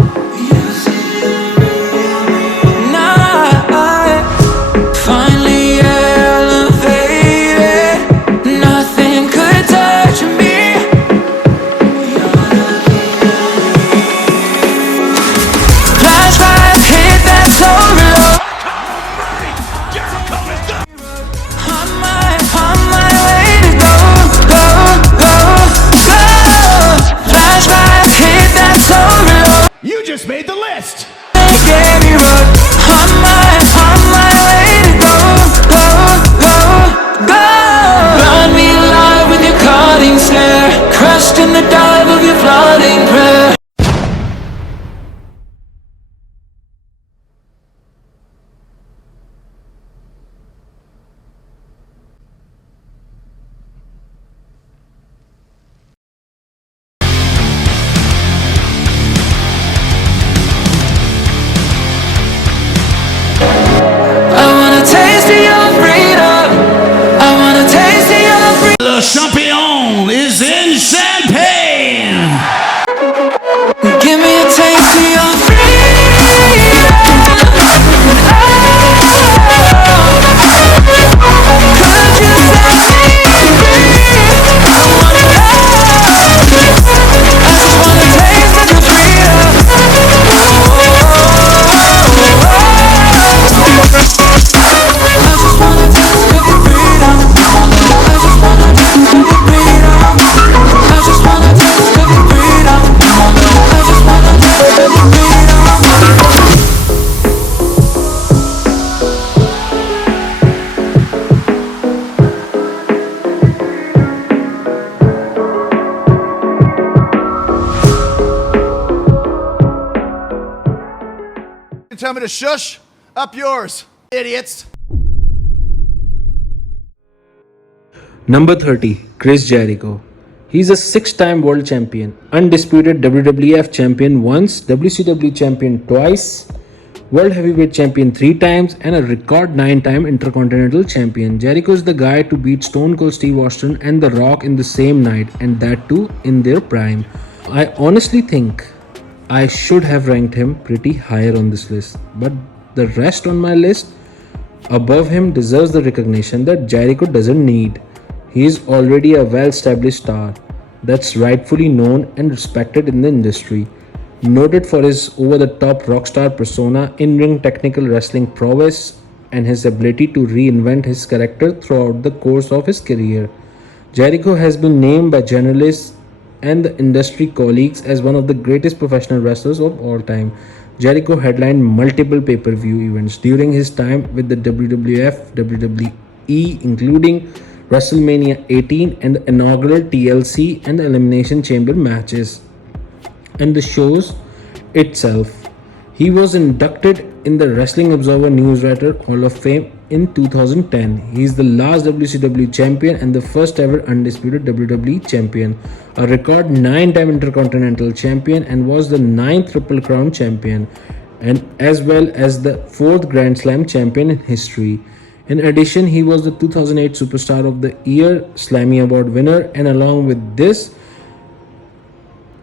You just made the list. Burn me alive with your cutting stare, crushed in the dive of your flooding prayer. Le champion is in champagne. Give me a taste of your Tell me to shush? Up yours, idiots. Number 30, Chris Jericho. He's a 6-time world champion, undisputed WWF champion once, WCW champion twice, world heavyweight champion 3 times, and a record 9-time intercontinental champion. Jericho is the guy to beat Stone Cold Steve Austin and The Rock in the same night, and that too in their prime. I honestly think I should have ranked him pretty higher on this list, but the rest on my list above him deserves the recognition that Jericho doesn't need. He is already a well-established star that's rightfully known and respected in the industry. Noted for his over-the-top rockstar persona, in-ring technical wrestling prowess, and his ability to reinvent his character throughout the course of his career. Jericho has been named by journalists and the industry colleagues as one of the greatest professional wrestlers of all time. Jericho headlined multiple pay-per-view events during his time with the WWF, WWE, including WrestleMania 18 and the inaugural TLC and the Elimination Chamber matches. And the shows itself. He was inducted in the Wrestling Observer Newsletter Hall of Fame in 2010. He is the last WCW champion and the first ever undisputed WWE champion, a record 9-time Intercontinental champion, and was the 9th Triple Crown champion, and as well as the 4th Grand Slam champion in history. In addition, he was the 2008 Superstar of the Year Slammy Award winner, and along with this,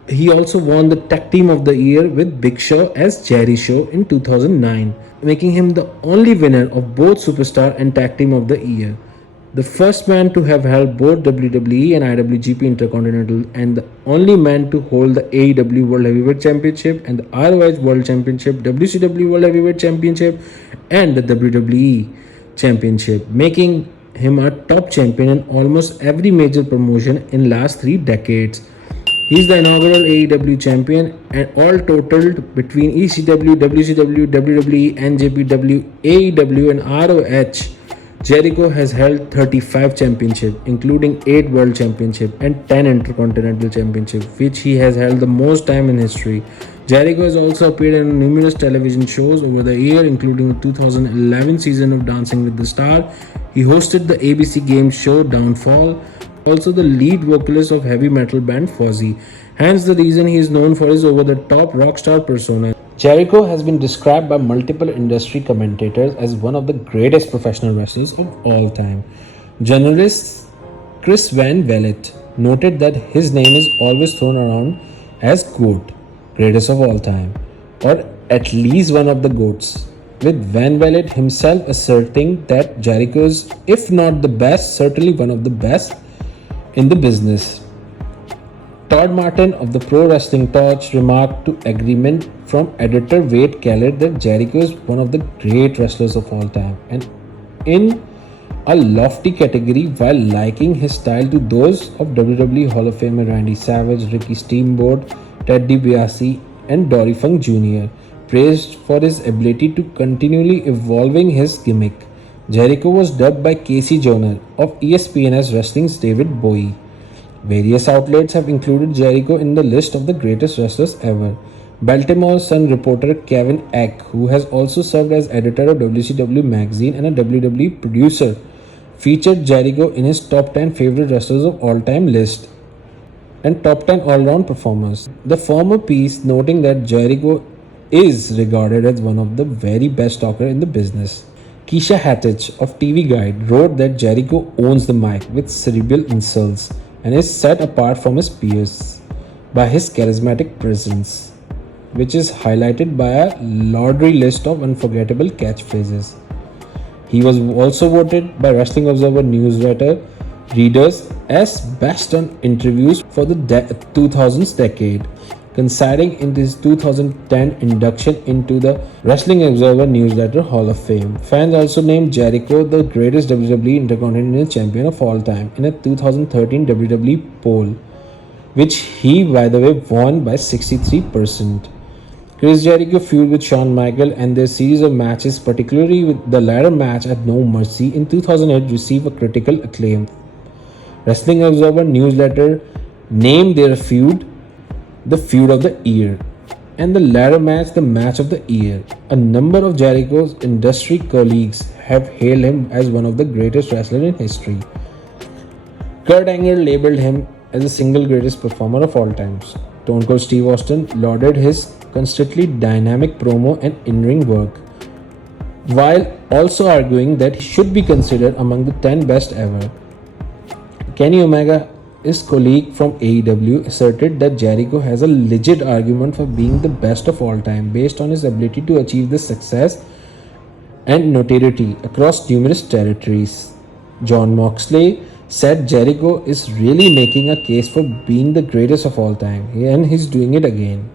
he also won the Tag Team of the Year with Big Show as Jerry Show in 2009, making him the only winner of both Superstar and Tag Team of the Year. The first man to have held both WWE and IWGP Intercontinental, and the only man to hold the AEW World Heavyweight Championship and the ROH World Championship, WCW World Heavyweight Championship, and the WWE Championship, making him a top champion in almost every major promotion in last 3 decades. He is the inaugural AEW champion, and all totaled between ECW, WCW, WWE, NJPW, AEW, and ROH, Jericho has held 35 championships, including 8 World Championships and 10 Intercontinental Championships, which he has held the most time in history. Jericho has also appeared in numerous television shows over the year, including the 2011 season of Dancing with the Stars. He hosted the ABC game show Downfall, also the lead vocalist of heavy metal band Fozzy, hence the reason he is known for his over-the-top rockstar persona. Jericho has been described by multiple industry commentators as one of the greatest professional wrestlers of all time. Journalist Chris Van Vliet noted that his name is always thrown around as GOAT, greatest of all time, or at least one of the GOATs, with Van Vliet himself asserting that Jericho is, if not the best, certainly one of the best in the business. Todd Martin of the Pro Wrestling Torch remarked to agreement from editor Wade Keller that Jericho is one of the great wrestlers of all time, and in a lofty category, while liking his style to those of WWE Hall of Famer Randy Savage, Ricky Steamboat, Ted DiBiase, and Dory Funk Jr., praised for his ability to continually evolving his gimmick. Jericho was dubbed by Casey Joyner of ESPN as wrestling's David Bowie. Various outlets have included Jericho in the list of the greatest wrestlers ever. Baltimore Sun reporter Kevin Eck, who has also served as editor of WCW magazine and a WWE producer, featured Jericho in his top 10 favorite wrestlers of all time list and top 10 all-round performers. The former piece noting that Jericho is regarded as one of the very best talkers in the business. Keisha Hattich of TV Guide wrote that Jericho owns the mic with cerebral insults and is set apart from his peers by his charismatic presence, which is highlighted by a laudatory list of unforgettable catchphrases. He was also voted by Wrestling Observer newsletter readers as best on interviews for the 2000s decade, coinciding in his 2010 induction into the Wrestling Observer Newsletter Hall of Fame. Fans also named Jericho the greatest WWE Intercontinental Champion of all time in a 2013 WWE poll, which he, by the way, won by 63%. Chris Jericho feud with Shawn Michaels and their series of matches, particularly with the ladder match at No Mercy in 2008, received a critical acclaim. Wrestling Observer Newsletter named their feud the feud of the year, and the ladder match the match of the year. A number of Jericho's industry colleagues have hailed him as one of the greatest wrestlers in history. Kurt Angle labeled him as the single greatest performer of all times. Stone Cold Steve Austin lauded his constantly dynamic promo and in-ring work, while also arguing that he should be considered among the 10 best ever. Kenny Omega, his colleague from AEW, asserted that Jericho has a legit argument for being the best of all time based on his ability to achieve this success and notoriety across numerous territories. John Moxley said Jericho is really making a case for being the greatest of all time, and he's doing it again.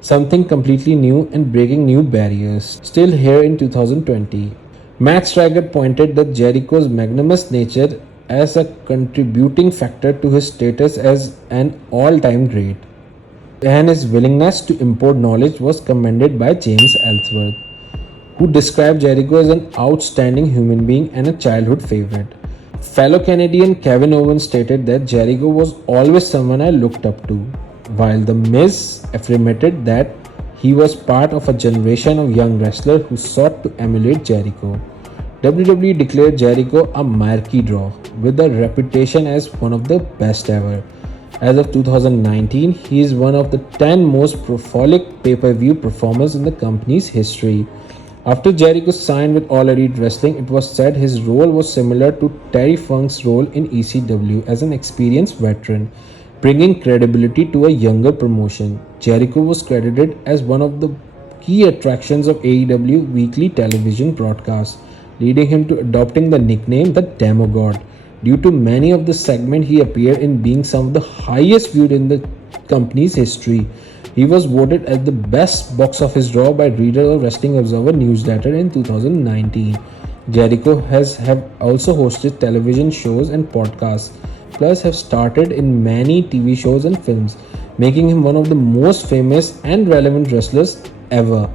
Something completely new and breaking new barriers. Still here in 2020. Matt Striker pointed that Jericho's magnanimous nature as a contributing factor to his status as an all-time great, and his willingness to import knowledge was commended by James Ellsworth, who described Jericho as an outstanding human being and a childhood favorite. Fellow Canadian Kevin Owens stated that Jericho was always someone I looked up to, while The Miz affirmed that he was part of a generation of young wrestlers who sought to emulate Jericho. WWE declared Jericho a marquee draw, with a reputation as one of the best ever. As of 2019, he is one of the 10 most prolific pay-per-view performers in the company's history. After Jericho signed with All Elite Wrestling, it was said his role was similar to Terry Funk's role in ECW as an experienced veteran, bringing credibility to a younger promotion. Jericho was credited as one of the key attractions of AEW weekly television broadcasts, leading him to adopting the nickname the Demogod. Due to many of the segments he appeared in being some of the highest viewed in the company's history, he was voted as the best box office draw by readers of Wrestling Observer newsletter in 2019. Jericho have also hosted television shows and podcasts, plus have starred in many TV shows and films, making him one of the most famous and relevant wrestlers ever.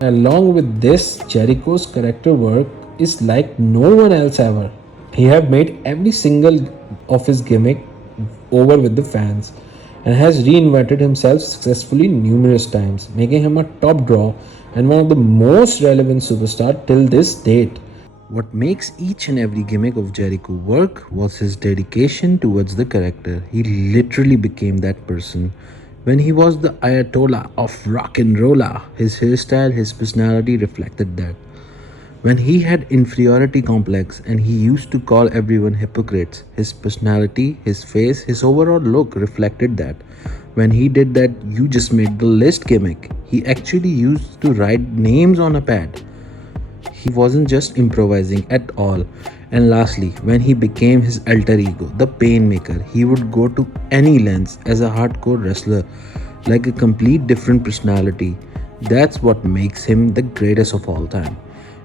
Along with this, Jericho's character work is like no one else ever. He have made every single of his gimmick over with the fans, and has reinvented himself successfully numerous times, making him a top draw and one of the most relevant superstars till this date. What makes each and every gimmick of Jericho work was his dedication towards the character. He literally became that person. When he was the Ayatollah of rock and rolla, his hairstyle, his personality reflected that. When he had inferiority complex and he used to call everyone hypocrites, his personality, his face, his overall look reflected that. When he did that "you just made the list" gimmick, he actually used to write names on a pad. He wasn't just improvising at all. And lastly, when he became his alter ego, the Painmaker, he would go to any lengths as a hardcore wrestler, like a complete different personality. That's what makes him the greatest of all time.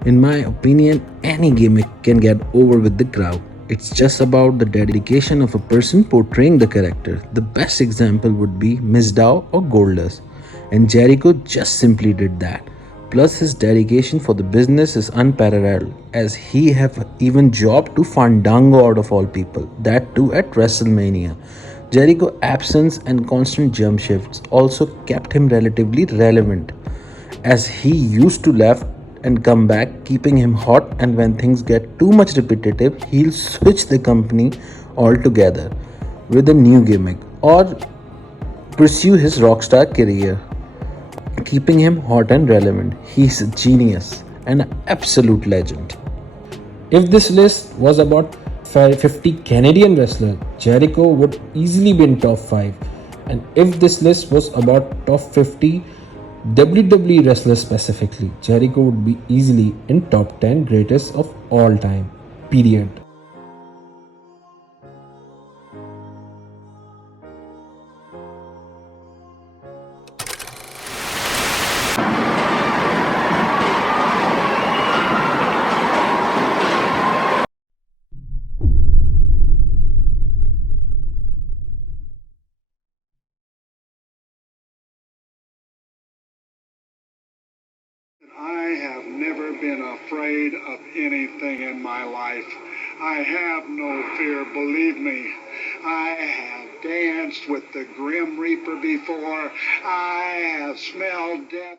In my opinion, any gimmick can get over with the crowd. It's just about the dedication of a person portraying the character. The best example would be Mizdow or Goldust, and Jericho just simply did that. Plus, his dedication for the business is unparalleled, as he have even jobbed to Fandango out of all people, that too at WrestleMania. Jericho's absence and constant jump shifts also kept him relatively relevant, as he used to laugh and come back, keeping him hot, and when things get too much repetitive, he'll switch the company altogether with a new gimmick or pursue his rockstar career, keeping him hot and relevant. He's a genius and an absolute legend. If this list was about 50 Canadian wrestlers, Jericho would easily be in top 5. And if this list was about top 50 WWE wrestlers specifically, Jericho would be easily in top 10 greatest of all time. Period. I have never been afraid of anything in my life. I have no fear, believe me. I have danced with the Grim Reaper before. I have smelled death.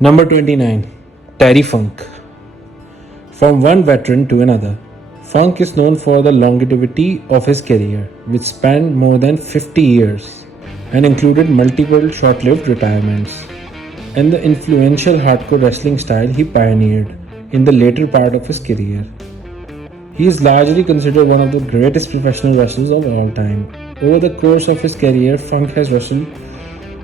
Number 29. Terry Funk. From one veteran to another, Funk is known for the longevity of his career, which spanned more than 50 years and included multiple short-lived retirements, and the influential hardcore wrestling style he pioneered in the later part of his career. He is largely considered one of the greatest professional wrestlers of all time. Over the course of his career, Funk has wrestled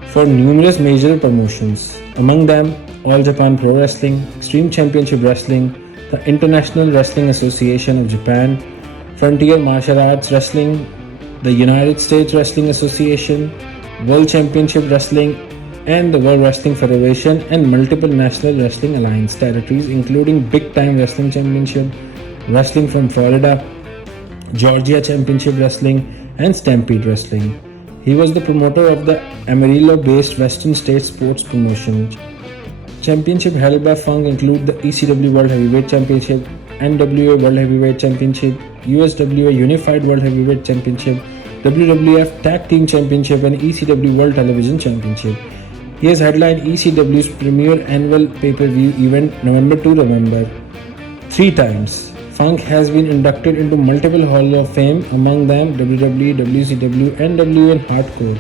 for numerous major promotions, among them All Japan Pro Wrestling, Extreme Championship Wrestling, the International Wrestling Association of Japan, Frontier Martial Arts Wrestling, the United States Wrestling Association, World Championship Wrestling, and the World Wrestling Federation, and multiple National Wrestling Alliance territories, including Big Time Wrestling Championship, Wrestling from Florida, Georgia Championship Wrestling, and Stampede Wrestling. He was the promoter of the Amarillo-based Western States Sports Promotion. Championship held by Funk include the ECW World Heavyweight Championship, NWA World Heavyweight Championship, USWA Unified World Heavyweight Championship, WWF Tag Team Championship, and ECW World Television Championship. He has headlined ECW's premier annual pay-per-view event November to November 3 times. Funk has been inducted into multiple Hall of Fame, among them WWE, WCW, NWA, and Hardcore.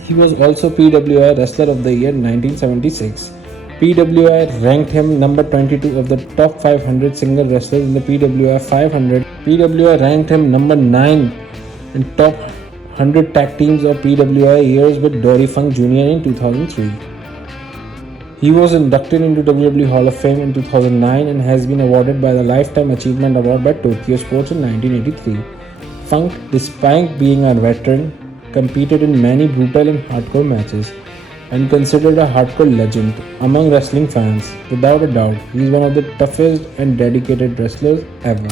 He was also PWI Wrestler of the Year in 1976. PWI ranked him number 22 of the top 500 single wrestlers in the PWI 500. PWI ranked him number 9 in top 100 tag teams of PWI years with Dory Funk Jr. in 2003. He was inducted into WWE Hall of Fame in 2009 and has been awarded by the Lifetime Achievement Award by Tokyo Sports in 1983. Funk, despite being a veteran, competed in many brutal and hardcore matches and considered a hardcore legend among wrestling fans. Without a doubt, he is one of the toughest and dedicated wrestlers ever.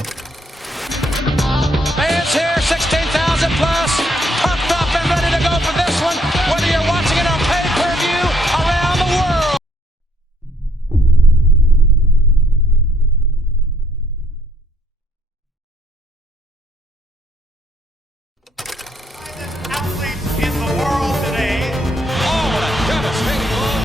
Fans here, 16,000 plus, pumped up and ready to go for this one, whether you're watching it on pay-per-view around the world. Athletes in the world today. Oh, what a devastating blow.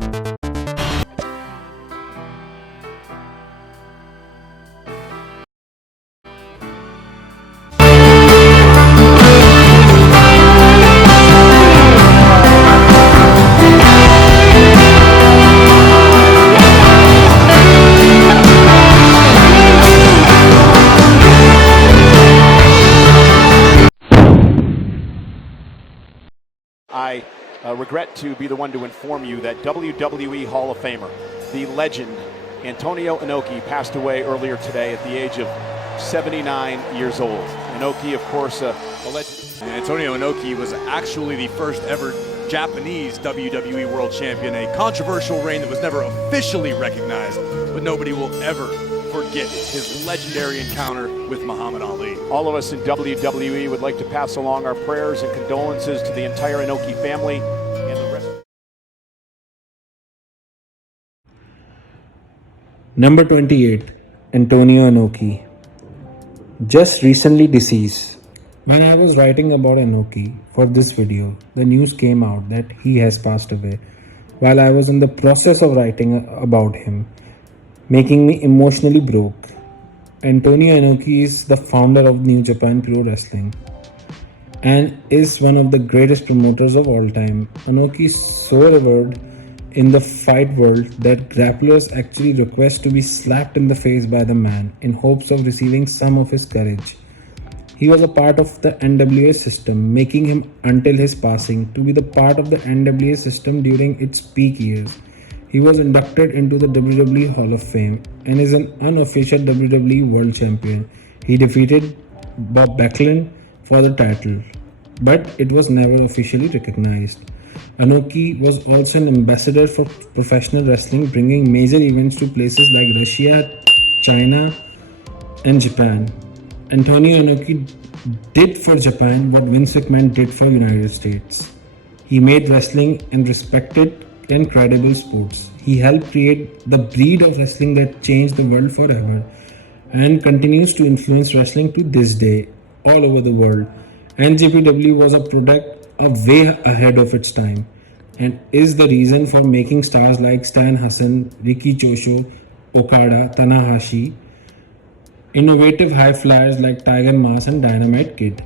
I regret to be the one to inform you that WWE Hall of Famer, the legend Antonio Inoki, passed away earlier today at the age of 79 years old. Inoki, of course, a legend. Antonio Inoki was actually the first ever Japanese WWE World Champion, a controversial reign that was never officially recognized, but nobody will ever forget his legendary encounter with Muhammad Ali. All of us in WWE would like to pass along our prayers and condolences to the entire Inoki family and the rest. Number 28. Antonio Inoki. Just recently deceased. When I was writing about Inoki for this video, the news came out that he has passed away while I was in the process of writing about him, making me emotionally broke. Antonio Inoki is the founder of New Japan Pro Wrestling and is one of the greatest promoters of all time. Inoki is so revered in the fight world that grapplers actually request to be slapped in the face by the man in hopes of receiving some of his courage. He was a part of the NWA system, making him, until his passing, to be the part of the NWA system during its peak years. He was inducted into the WWE Hall of Fame and is an unofficial WWE World Champion. He defeated Bob Backlund for the title, but it was never officially recognized. Inoki was also an ambassador for professional wrestling, bringing major events to places like Russia, China, and Japan. Antonio Inoki did for Japan what Vince McMahon did for United States. He made wrestling and respected and credible sports. He helped create the breed of wrestling that changed the world forever and continues to influence wrestling to this day all over the world. NJPW was a product way ahead of its time. and is the reason for making stars like Stan Hassan, Riki Chosho, Okada, Tanahashi, innovative high flyers like Tiger Mask and Dynamite Kid,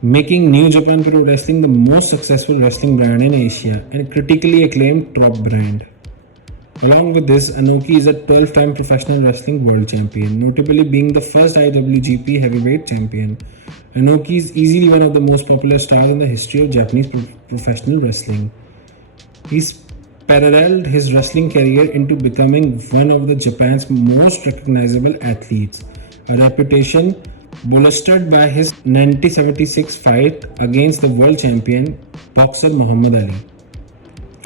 making New Japan Pro Wrestling the most successful wrestling brand in Asia and critically acclaimed top brand. Along with this, Inoki is a 12-time professional wrestling world champion, notably being the first IWGP heavyweight champion. Inoki is easily one of the most popular stars in the history of Japanese professional wrestling. He's paralleled his wrestling career into becoming one of the Japan's most recognizable athletes, a reputation bolstered by his 1976 fight against the world champion boxer Muhammad Ali,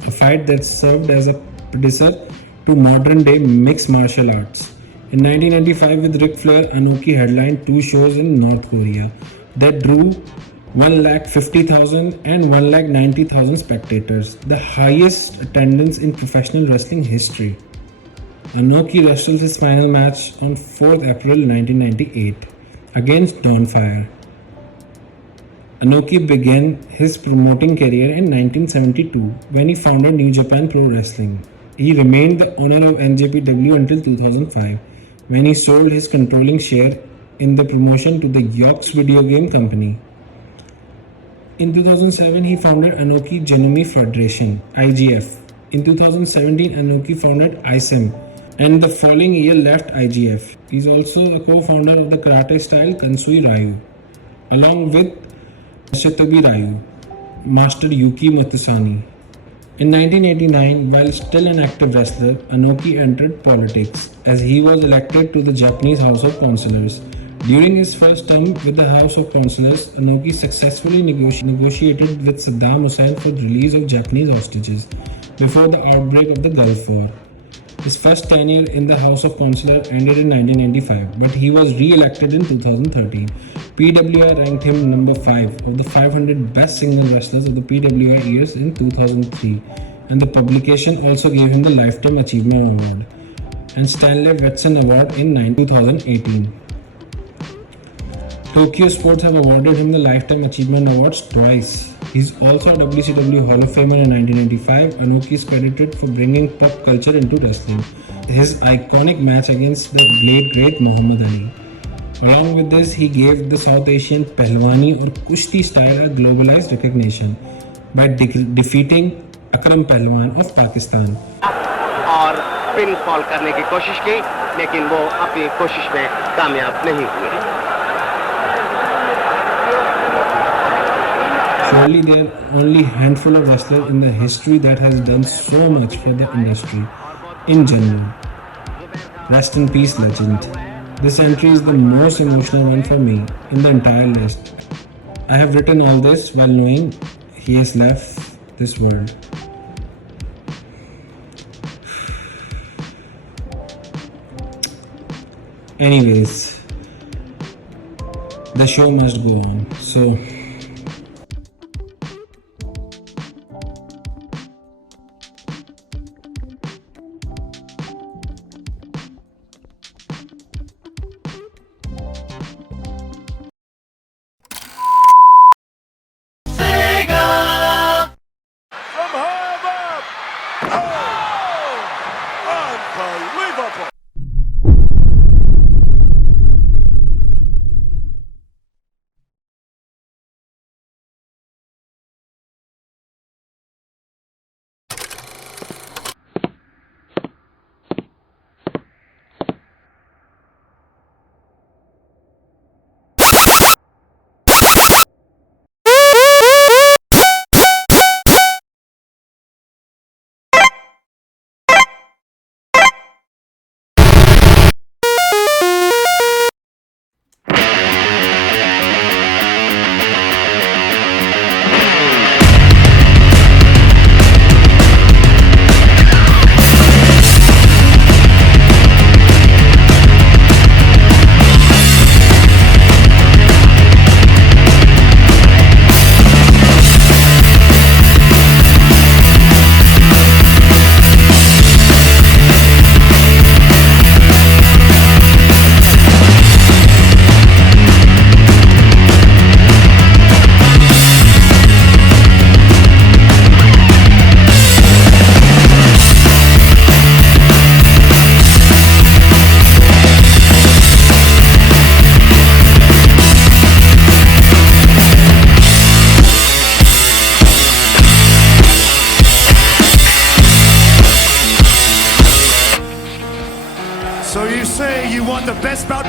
a fight that served as a predecessor to modern-day mixed martial arts. In 1995, with Ric Flair, Inoki headlined two shows in North Korea that drew 150,000 and 190,000 spectators, the highest attendance in professional wrestling history. Inoki wrestled his final match on 4th April 1998 against Dawnfire. Inoki began his promoting career in 1972 when he founded New Japan Pro Wrestling. He remained the owner of NJPW until 2005, when he sold his controlling share in the promotion to the Yox video game company. In 2007, he founded Inoki Genome Federation (IGF). In 2017, Inoki founded ISEM, and the following year left IGF. He is also a co-founder of the karate style Kansui Ryu, along with Shitogi Ryu, Master Yuki Motousani. In 1989, while still an active wrestler, Inoki entered politics as he was elected to the Japanese House of Councillors. During his first term with the House of Councillors, Inoki successfully negotiated with Saddam Hussein for the release of Japanese hostages before the outbreak of the Gulf War. His first tenure in the House of Councillors ended in 1995, but he was re-elected in 2013. PWI ranked him number 5 of the 500 best single wrestlers of the PWI years in 2003, and the publication also gave him the Lifetime Achievement Award and Stanley Wetson Award in 2018. Tokyo Sports have awarded him the Lifetime Achievement Awards twice. He's also a WCW Hall of Famer in 1995. Inoki is credited for bringing pop culture into wrestling. His iconic match against the late great Muhammad Ali. Along with this, he gave the South Asian Pehlwani or Kushti style a globalized recognition by defeating Akram Pehlwan of Pakistan. और pin fall करने की कोशिश की, लेकिन वो अपनी कोशिश में कामयाब नहीं हुए. Surely there are only handful of wrestlers in the history that has done so much for the industry in general. Rest in peace, legend. This entry is the most emotional one for me in the entire list. I have written all this while knowing he has left this world. Anyways, the show must go on. So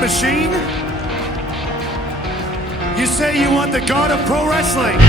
machine? You say you want the god of pro wrestling.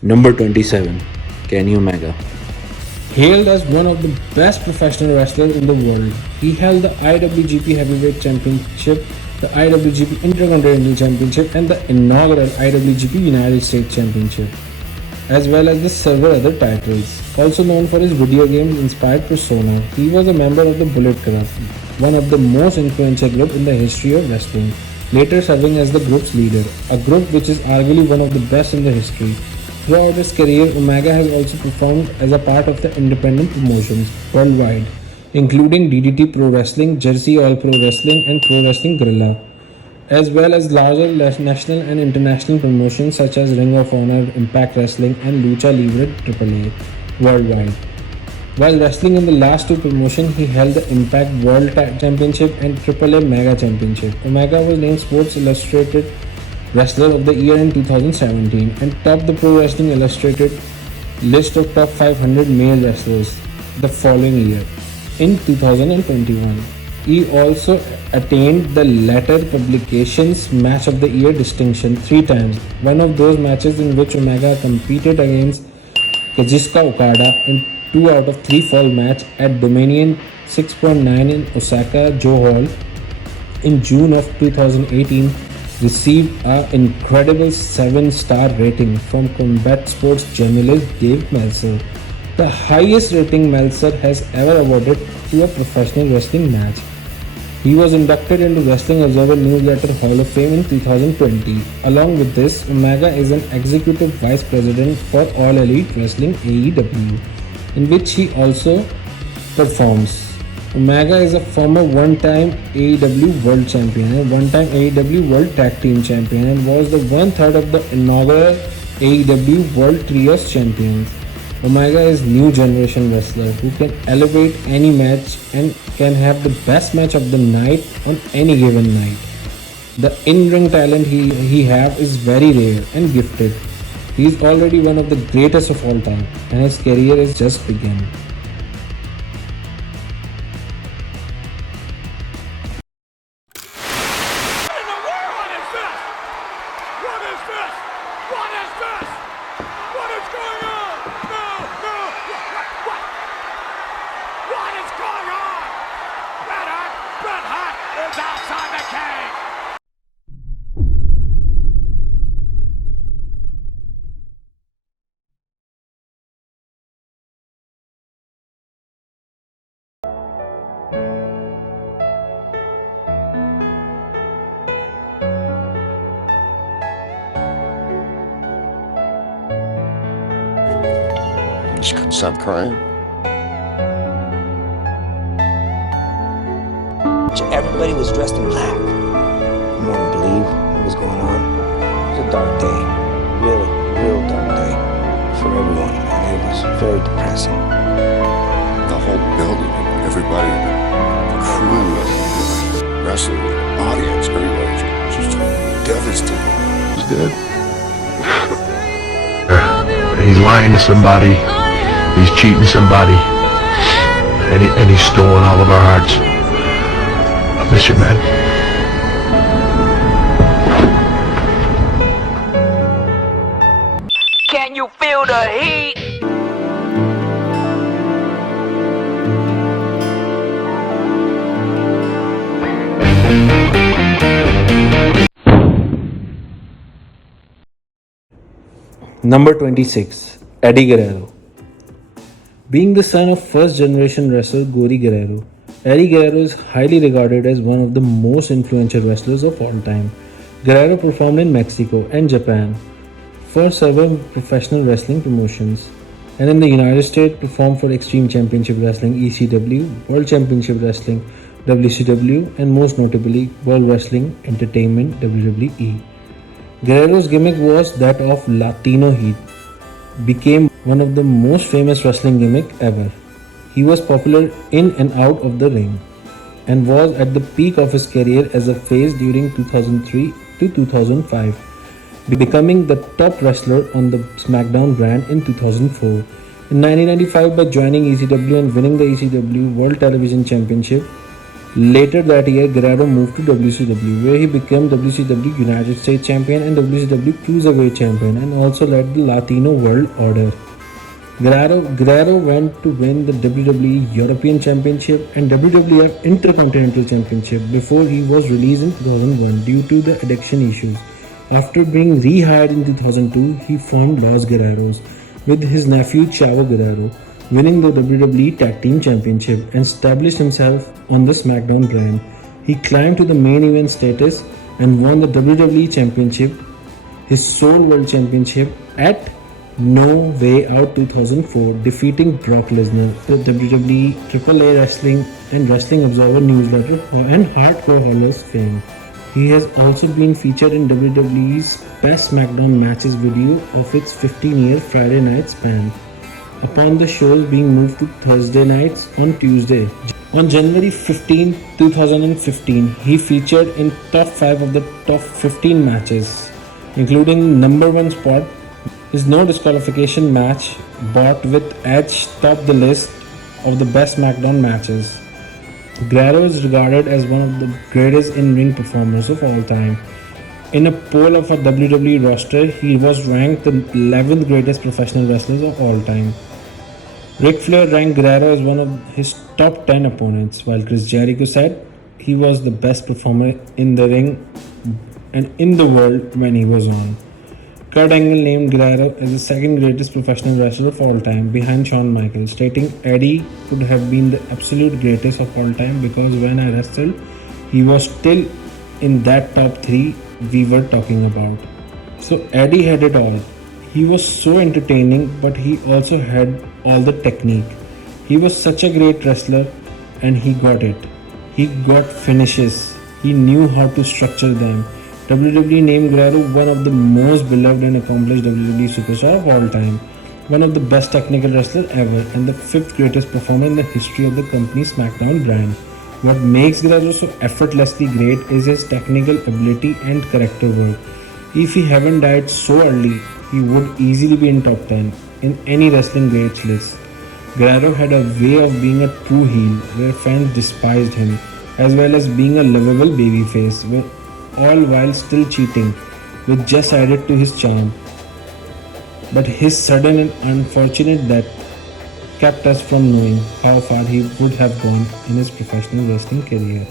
Number 27. Kenny Omega. Hailed as one of the best professional wrestlers in the world, he held the IWGP Heavyweight Championship, the IWGP Intercontinental Championship, and the inaugural IWGP United States Championship, as well as the several other titles. Also known for his video games-inspired persona, he was a member of the Bullet Club, one of the most influential groups in the history of wrestling, later serving as the group's leader, a group which is arguably one of the best in the history. Throughout his career, Omega has also performed as a part of the independent promotions worldwide, including DDT Pro Wrestling, Jersey All Pro Wrestling, and Pro Wrestling Guerrilla, as well as larger national and international promotions such as Ring of Honor, Impact Wrestling, and Lucha Libre AAA worldwide. While wrestling in the last two promotions, he held the Impact World Championship and AAA Mega Championship. Omega was named Sports Illustrated Wrestler of the Year in 2017 and topped the Pro Wrestling Illustrated list of top 500 male wrestlers the following year. In 2021, he also attained the latter publication's Match of the Year distinction 3 times, one of those matches in which Omega competed against Kazuchika Okada in 2 out of 3 fall match at Dominion 6.9 in Osaka Joe Hall in June of 2018, received an incredible 7-star rating from combat sports journalist Dave Meltzer, the highest rating Meltzer has ever awarded to a professional wrestling match. He was inducted into Wrestling Observer Newsletter Hall of Fame in 2020. Along with this, Omega is an Executive Vice President for All Elite Wrestling AEW, in which he also performs. Omega is a former one-time AEW World Champion and one-time AEW World Tag Team Champion and was the one-third of the inaugural AEW World Trios Champions. Omega is new generation wrestler who can elevate any match and can have the best match of the night on any given night. The in-ring talent he have is very rare and gifted. He is already one of the greatest of all time and his career is just begun. Just couldn't stop crying. Everybody was dressed in black. You wouldn't believe what was going on. It was a dark day. Really, real dark day for everyone. And it was very depressing. The whole building, everybody, the crew, the wrestling, the audience, everybody was just devastated. He's dead. He's lying to somebody. He's cheating somebody. And he's stolen all of our hearts. I miss you, man. Can you feel the heat? Number 26. Eddie Guerrero. Being the son of first-generation wrestler Gory Guerrero, Eddie Guerrero is highly regarded as one of the most influential wrestlers of all time. Guerrero performed in Mexico and Japan first ever professional wrestling promotions, and in the United States performed for Extreme Championship Wrestling (ECW), World Championship Wrestling (WCW), and most notably World Wrestling Entertainment (WWE). Guerrero's gimmick was that of Latino Heat, became one of the most famous wrestling gimmick ever. He was popular in and out of the ring, and was at the peak of his career as a face during 2003 to 2005, becoming the top wrestler on the SmackDown brand in 2004. In 1995, by joining ECW and winning the ECW World Television Championship. Later that year, Guerrero moved to WCW, where he became WCW United States Champion and WCW Cruiserweight Champion, and also led the Latino World Order. Guerrero went to win the WWE European Championship and WWF Intercontinental Championship before he was released in 2001 due to the addiction issues. After being rehired in 2002, he formed Los Guerreros with his nephew Chavo Guerrero, winning the WWE Tag Team Championship and established himself on the SmackDown brand. He climbed to the main event status and won the WWE Championship, his sole World Championship at No Way Out 2004, defeating Brock Lesnar. The WWE, AAA Wrestling and Wrestling Observer newsletter and Hardcore Hallers fame. He has also been featured in WWE's Best SmackDown Matches video of its 15-year Friday night span, upon the shows being moved to Thursday nights on Tuesday. On January 15, 2015, he featured in top 5 of the top 15 matches, including number 1 spot. His no disqualification match, bought with Edge, topped the list of the best SmackDown matches. Guerrero is regarded as one of the greatest in-ring performers of all time. In a poll of a WWE roster, he was ranked the 11th greatest professional wrestlers of all time. Ric Flair ranked Guerrero as one of his top 10 opponents, while Chris Jericho said he was the best performer in the ring and in the world when he was on. Kurt Angle named Guerrero as the second greatest professional wrestler of all time, behind Shawn Michaels, stating Eddie could have been the absolute greatest of all time because when I wrestled, he was still in that top 3 we were talking about. So Eddie had it all. He was so entertaining, but he also had all the technique. He was such a great wrestler, and he got it. He got finishes. He knew how to structure them. WWE named Guerrero one of the most beloved and accomplished WWE superstar of all time, one of the best technical wrestlers ever, and the 5th greatest performer in the history of the company's SmackDown brand. What makes Guerrero so effortlessly great is his technical ability and character work. If he hadn't died so early, he would easily be in top 10 in any wrestling greats list. Guerrero had a way of being a true heel where fans despised him, as well as being a lovable babyface, all while still cheating, which just added to his charm. But his sudden and unfortunate death kept us from knowing how far he would have gone in his professional wrestling career.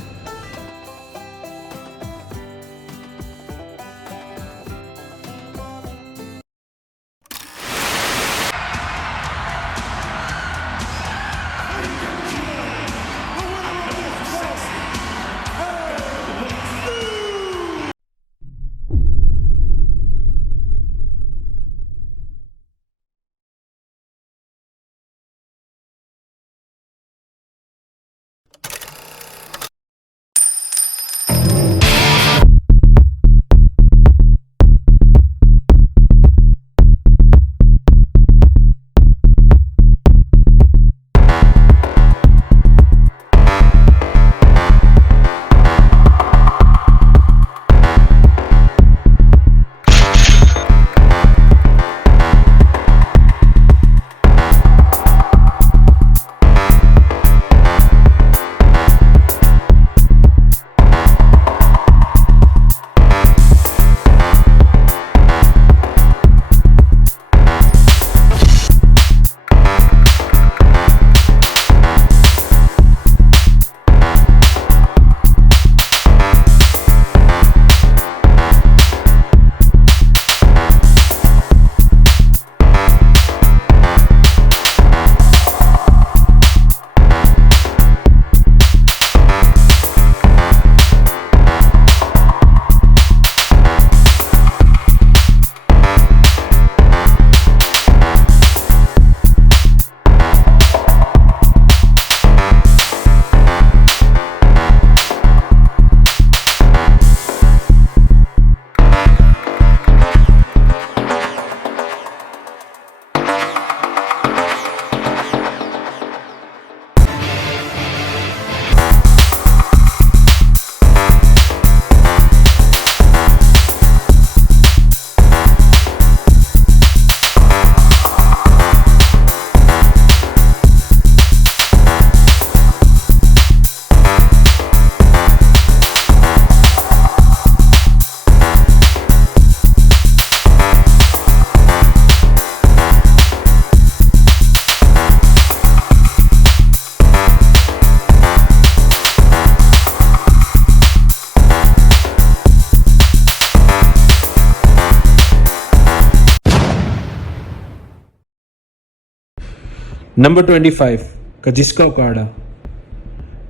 Number 25, Kazuchika Okada.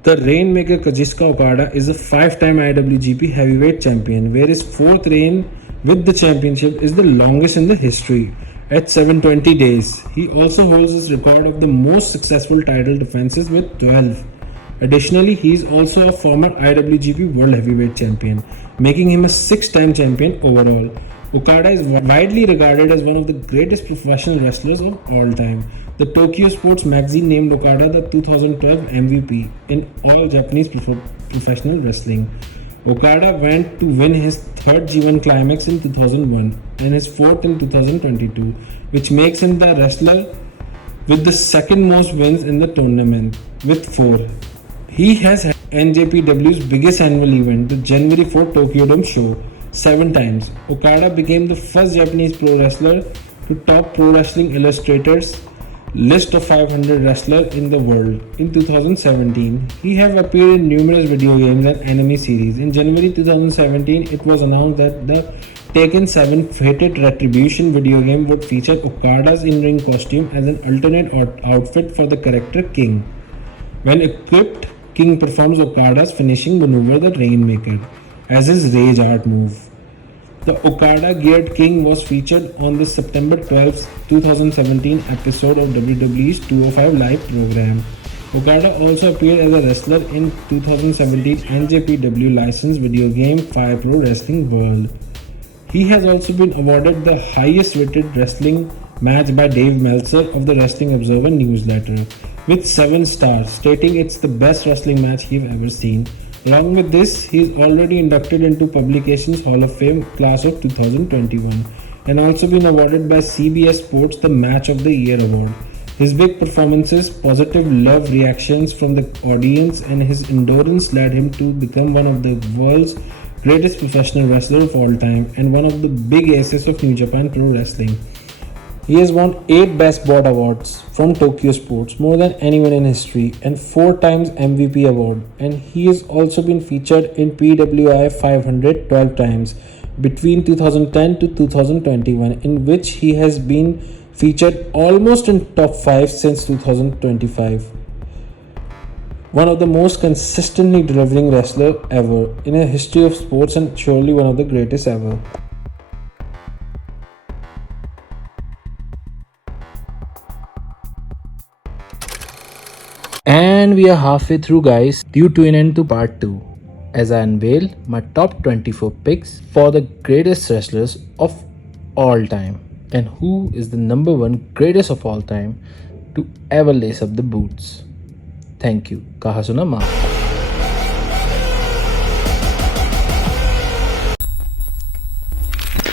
The Rainmaker Kazuchika Okada is a 5-time IWGP Heavyweight Champion, where his 4th reign with the championship is the longest in the history at 720 days. He also holds his record of the most successful title defenses with 12. Additionally, he is also a former IWGP World Heavyweight Champion, making him a 6-time champion overall. Okada is widely regarded as one of the greatest professional wrestlers of all time. The Tokyo Sports magazine named Okada the 2012 MVP in all Japanese professional wrestling. Okada went to win his 3rd G1 climax in 2001 and his 4th in 2022, which makes him the wrestler with the 2nd most wins in the tournament, with 4. He has had NJPW's biggest annual event, the January 4 Tokyo Dome show, 7 times. Okada became the first Japanese pro wrestler to top Pro Wrestling Illustrators list of 500 wrestlers in the world in 2017. He has appeared in numerous video games and anime series. In January 2017, it was announced that the Tekken 7 Fated Retribution video game would feature Okada's in-ring costume as an alternate outfit for the character King. When equipped, King performs Okada's finishing maneuver, the Rainmaker, as his Rage Art move. The Okada-geared King was featured on the September 12, 2017 episode of WWE's 205 Live program. Okada also appeared as a wrestler in 2017 NJPW licensed video game Fire Pro Wrestling World. He has also been awarded the highest rated wrestling match by Dave Meltzer of the Wrestling Observer newsletter, with 7 stars, stating it's the best wrestling match he's ever seen. Along with this, he is already inducted into Publications Hall of Fame class of 2021 and also been awarded by CBS Sports the Match of the Year award. His big performances, positive love reactions from the audience, and his endurance led him to become one of the world's greatest professional wrestlers of all time and one of the big aces of New Japan Pro Wrestling. He has won 8 Best Board awards from Tokyo Sports, more than anyone in history, and 4 times MVP award, and he has also been featured in PWI 500 12 times between 2010 to 2021, in which he has been featured almost in top 5 since 2025. One of the most consistently delivering wrestler ever in a history of sports, and surely one of the greatest ever. And we are halfway through, guys. Do tune in to part 2 as I unveil my top 24 picks for the greatest wrestlers of all time and who is the number 1 greatest of all time to ever lace up the boots. Thank you. Kahasuna Ma.